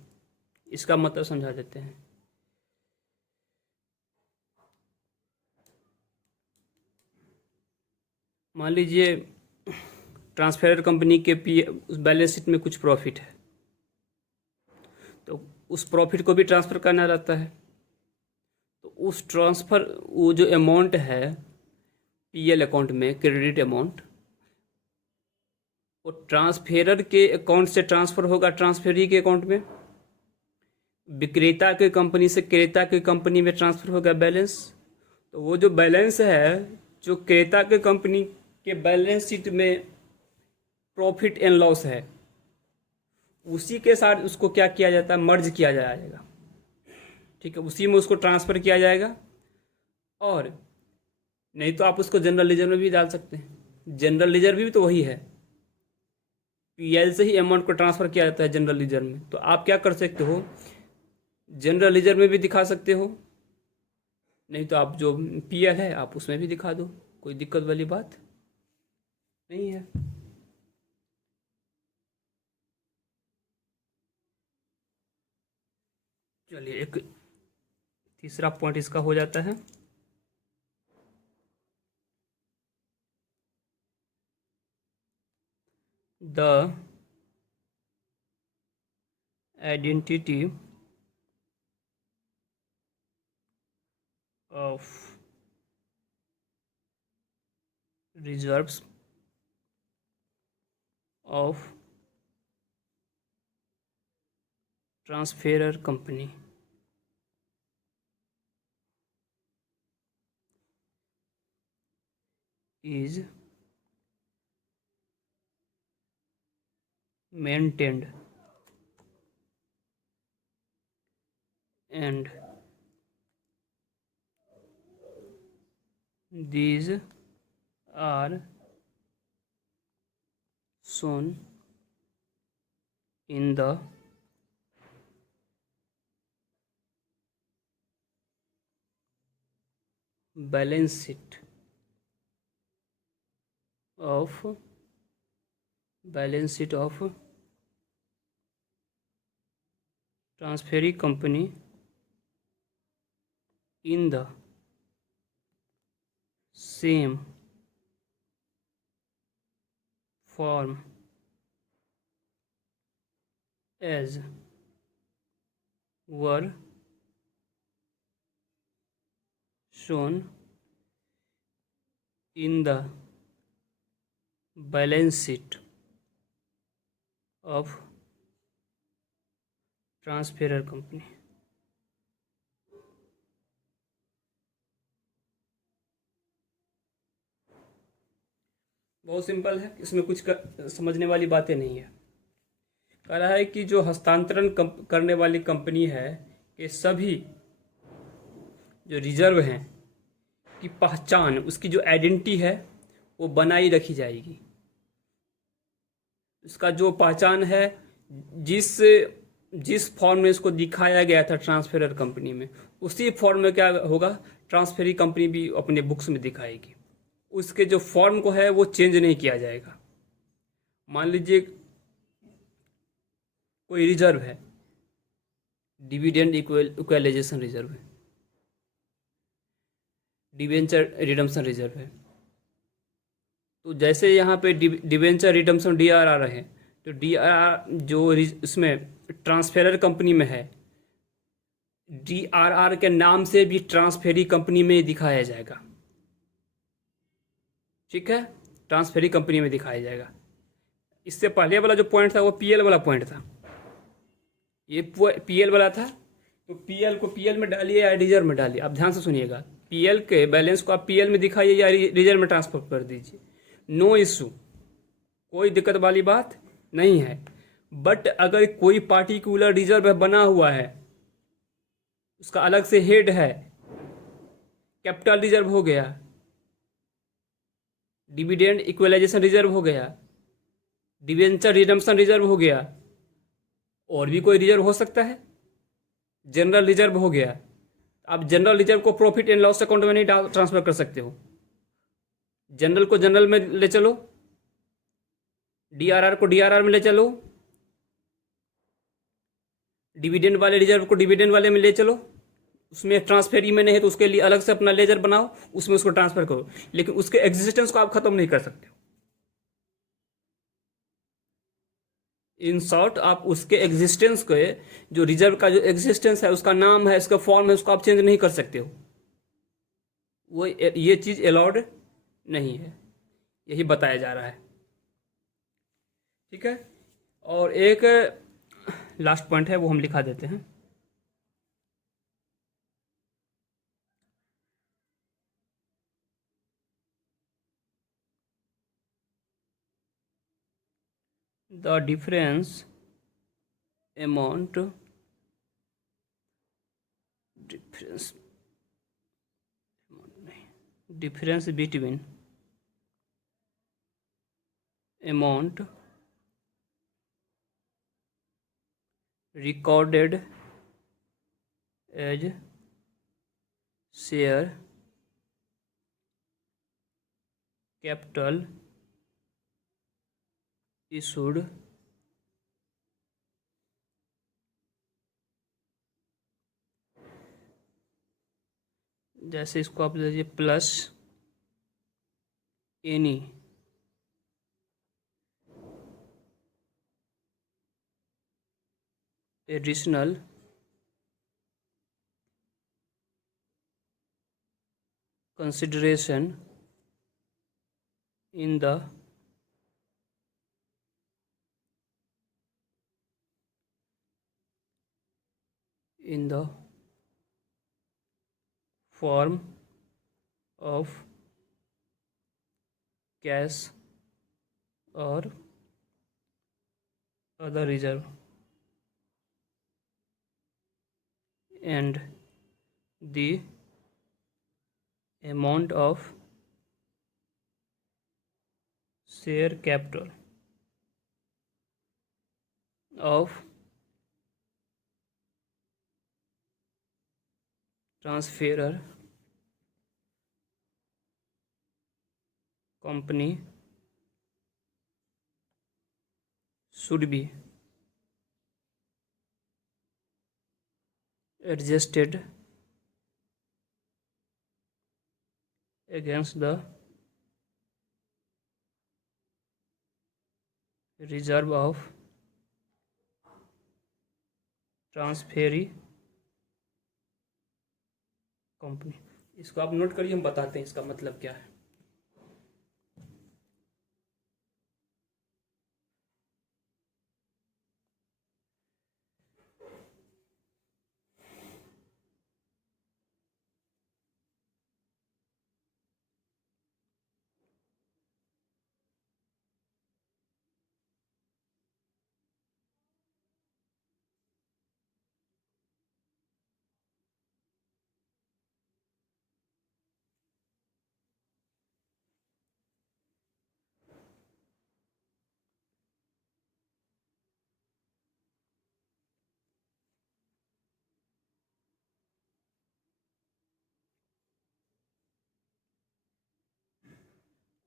इसका मतलब समझा देते हैं। मान लीजिए ट्रांसफर कंपनी के उस बैलेंस शीट में कुछ प्रॉफिट है, तो उस प्रॉफिट को भी ट्रांसफ़र करना रहता है। तो उस ट्रांसफ़र वो जो अमाउंट है पीएल अकाउंट में क्रेडिट अमाउंट, वो ट्रांसफेरर के अकाउंट से ट्रांसफ़र होगा ट्रांसफेरी के अकाउंट में, विक्रेता के कंपनी से क्रेता के कंपनी में ट्रांसफ़र होगा बैलेंस। तो वो जो बैलेंस है जो क्रेता के कंपनी के बैलेंस शीट में प्रॉफिट एंड लॉस है, उसी के साथ उसको क्या किया जाता है, मर्ज किया जाएगा। ठीक है, उसी में उसको ट्रांसफ़र किया जाएगा। और नहीं तो आप उसको जनरल लेजर में भी डाल सकते हैं। जनरल लेजर भी तो वही है, पीएल से ही अमाउंट को ट्रांसफ़र किया जाता है जनरल लेजर में। तो आप क्या कर सकते हो, जनरल लेजर में भी दिखा सकते हो, नहीं तो आप जो पीएल है आप उसमें भी दिखा दो, कोई दिक्कत वाली बात नहीं है। चलिए एक तीसरा पॉइंट इसका हो जाता है, the identity of reserves of transferor company is maintained and these are shown in the balance sheet of transferee company in the same form as were shown in the balance sheet of transferor company. बहुत सिंपल है, इसमें कुछ समझने वाली बातें नहीं है। कह रहा है कि जो हस्तांतरण करने वाली कंपनी है ये सभी जो रिजर्व हैं की पहचान, उसकी जो आइडेंटिटी है वो बनाई रखी जाएगी। उसका जो पहचान है, जिस फॉर्म में इसको दिखाया गया था ट्रांसफेरर कंपनी में, उसी फॉर्म में क्या होगा, ट्रांसफेरी कंपनी भी अपने बुक्स में दिखाएगी। उसके जो फॉर्म को है वो चेंज नहीं किया जाएगा। मान लीजिए कोई रिजर्व है, डिविडेंड इक्वलाइजेशन रिजर्व है, डिवेंचर रिडम्पशन रिजर्व है। तो जैसे यहाँ पे डिवेंचर रिडम्पशन DRR है, तो DRR जो इसमें ट्रांसफेरर कंपनी में है, DRR के नाम से भी ट्रांसफेरी कंपनी में दिखाया जाएगा। ठीक है, ट्रांसफेरी कंपनी में दिखाया जाएगा। इससे पहले वाला जो पॉइंट था वो PL वाला पॉइंट था, ये PL वाला था। तो PL को PL में डालिए या रिजर्व में डालिए, आप ध्यान से सुनिएगा। PL के बैलेंस को आप PL में दिखाइए या रिजर्व में ट्रांसफर कर दीजिए, नो इशू, कोई दिक्कत वाली बात नहीं है। बट अगर कोई पार्टिकुलर रिजर्व बना हुआ है, उसका अलग से हेड है, कैपिटल रिजर्व हो गया, डिविडेंड इक्वलाइजेशन रिजर्व हो गया, डिवेंचर रिडम्पशन रिजर्व हो गया, और भी कोई रिजर्व हो सकता है, जनरल रिजर्व हो गया। आप जनरल रिजर्व को प्रॉफिट एंड लॉस अकाउंट में नहीं ट्रांसफर कर सकते हो, जनरल को जनरल में ले चलो, DRR को DRR में ले चलो, डिविडेंड वाले रिजर्व को डिविडेंड वाले में ले चलो। उसमें ट्रांसफेरी में नहीं है तो उसके लिए अलग से अपना लेजर बनाओ, उसमें उसको ट्रांसफर करो, लेकिन उसके एग्जिस्टेंस को आप खत्म नहीं कर सकते हो। इन शॉर्ट, आप उसके एग्जिस्टेंस के, जो रिजर्व का जो एग्जिस्टेंस है, उसका नाम है, उसका फॉर्म है, उसको आप चेंज नहीं कर सकते हो। वो ये चीज़ अलाउड नहीं है, यही बताया जा रहा है। ठीक है, और एक लास्ट पॉइंट है वो हम लिखा देते हैं। The difference amount difference between amount recorded as share capital issued जैसे इसको आप लीजिए plus any additional consideration in the form of cash or other reserve, and the amount of share capital of transferor company should be adjusted against the reserve of transferee company. इसको आप नोट करिए, हम बताते हैं इसका मतलब क्या है।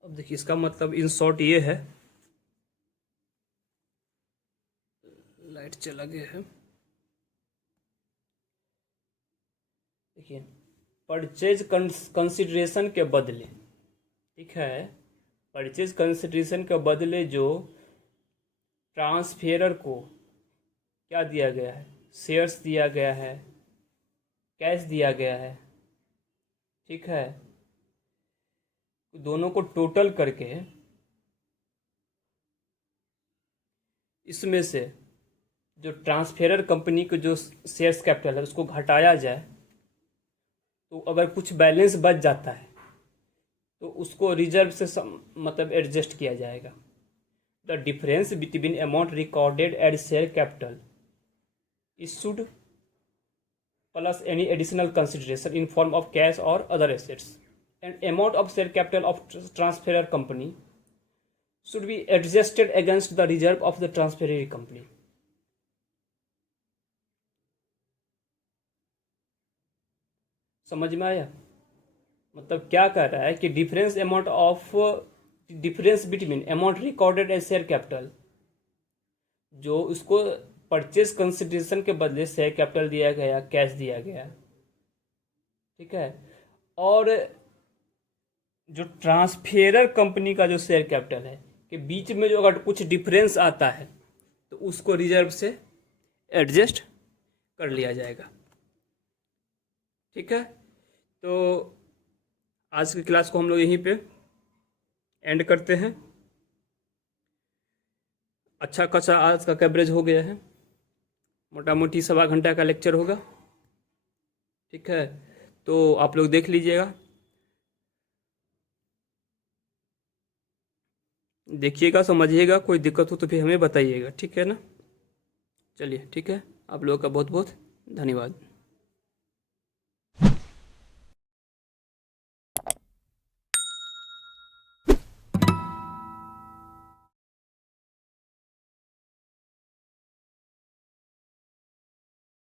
अब देखिए इसका मतलब इन शॉर्ट ये है, लाइट चला गया है, देखिए परचेज कंसिडरेशन के बदले, ठीक है, परचेज कंसिडरेशन के बदले जो ट्रांसफेरर को क्या दिया गया है, शेयर्स दिया गया है, कैश दिया गया है, ठीक है, दोनों को टोटल करके इसमें से जो ट्रांसफेरर कंपनी को जो शेयर्स कैपिटल है उसको घटाया जाए, तो अगर कुछ बैलेंस बच जाता है तो उसको रिजर्व से मतलब एडजस्ट किया जाएगा। The difference between amount recorded as share capital issued plus any additional consideration in form of cash और other assets and amount of share capital of transferor company should be adjusted against the reserve of the transferee company। समझ में आया? मतलब क्या कह रहा है कि difference between amount recorded as share capital, जो उसको परचेज कंसिडरेशन के बदले शेयर कैपिटल दिया गया, कैश दिया गया, ठीक है, और जो ट्रांसफेरर कंपनी का जो शेयर कैपिटल है के बीच में जो अगर कुछ डिफरेंस आता है तो उसको रिजर्व से एडजस्ट कर लिया जाएगा। ठीक है, तो आज की क्लास को हम लोग यहीं पे एंड करते हैं। अच्छा खासा आज का कवरेज हो गया है, मोटा मोटी 1.25 घंटा का लेक्चर होगा। ठीक है, तो आप लोग देख लीजिएगा, देखिएगा, समझिएगा, कोई दिक्कत हो तो फिर हमें बताइएगा। ठीक है ना? चलिए, ठीक है, आप लोगों का बहुत बहुत धन्यवाद।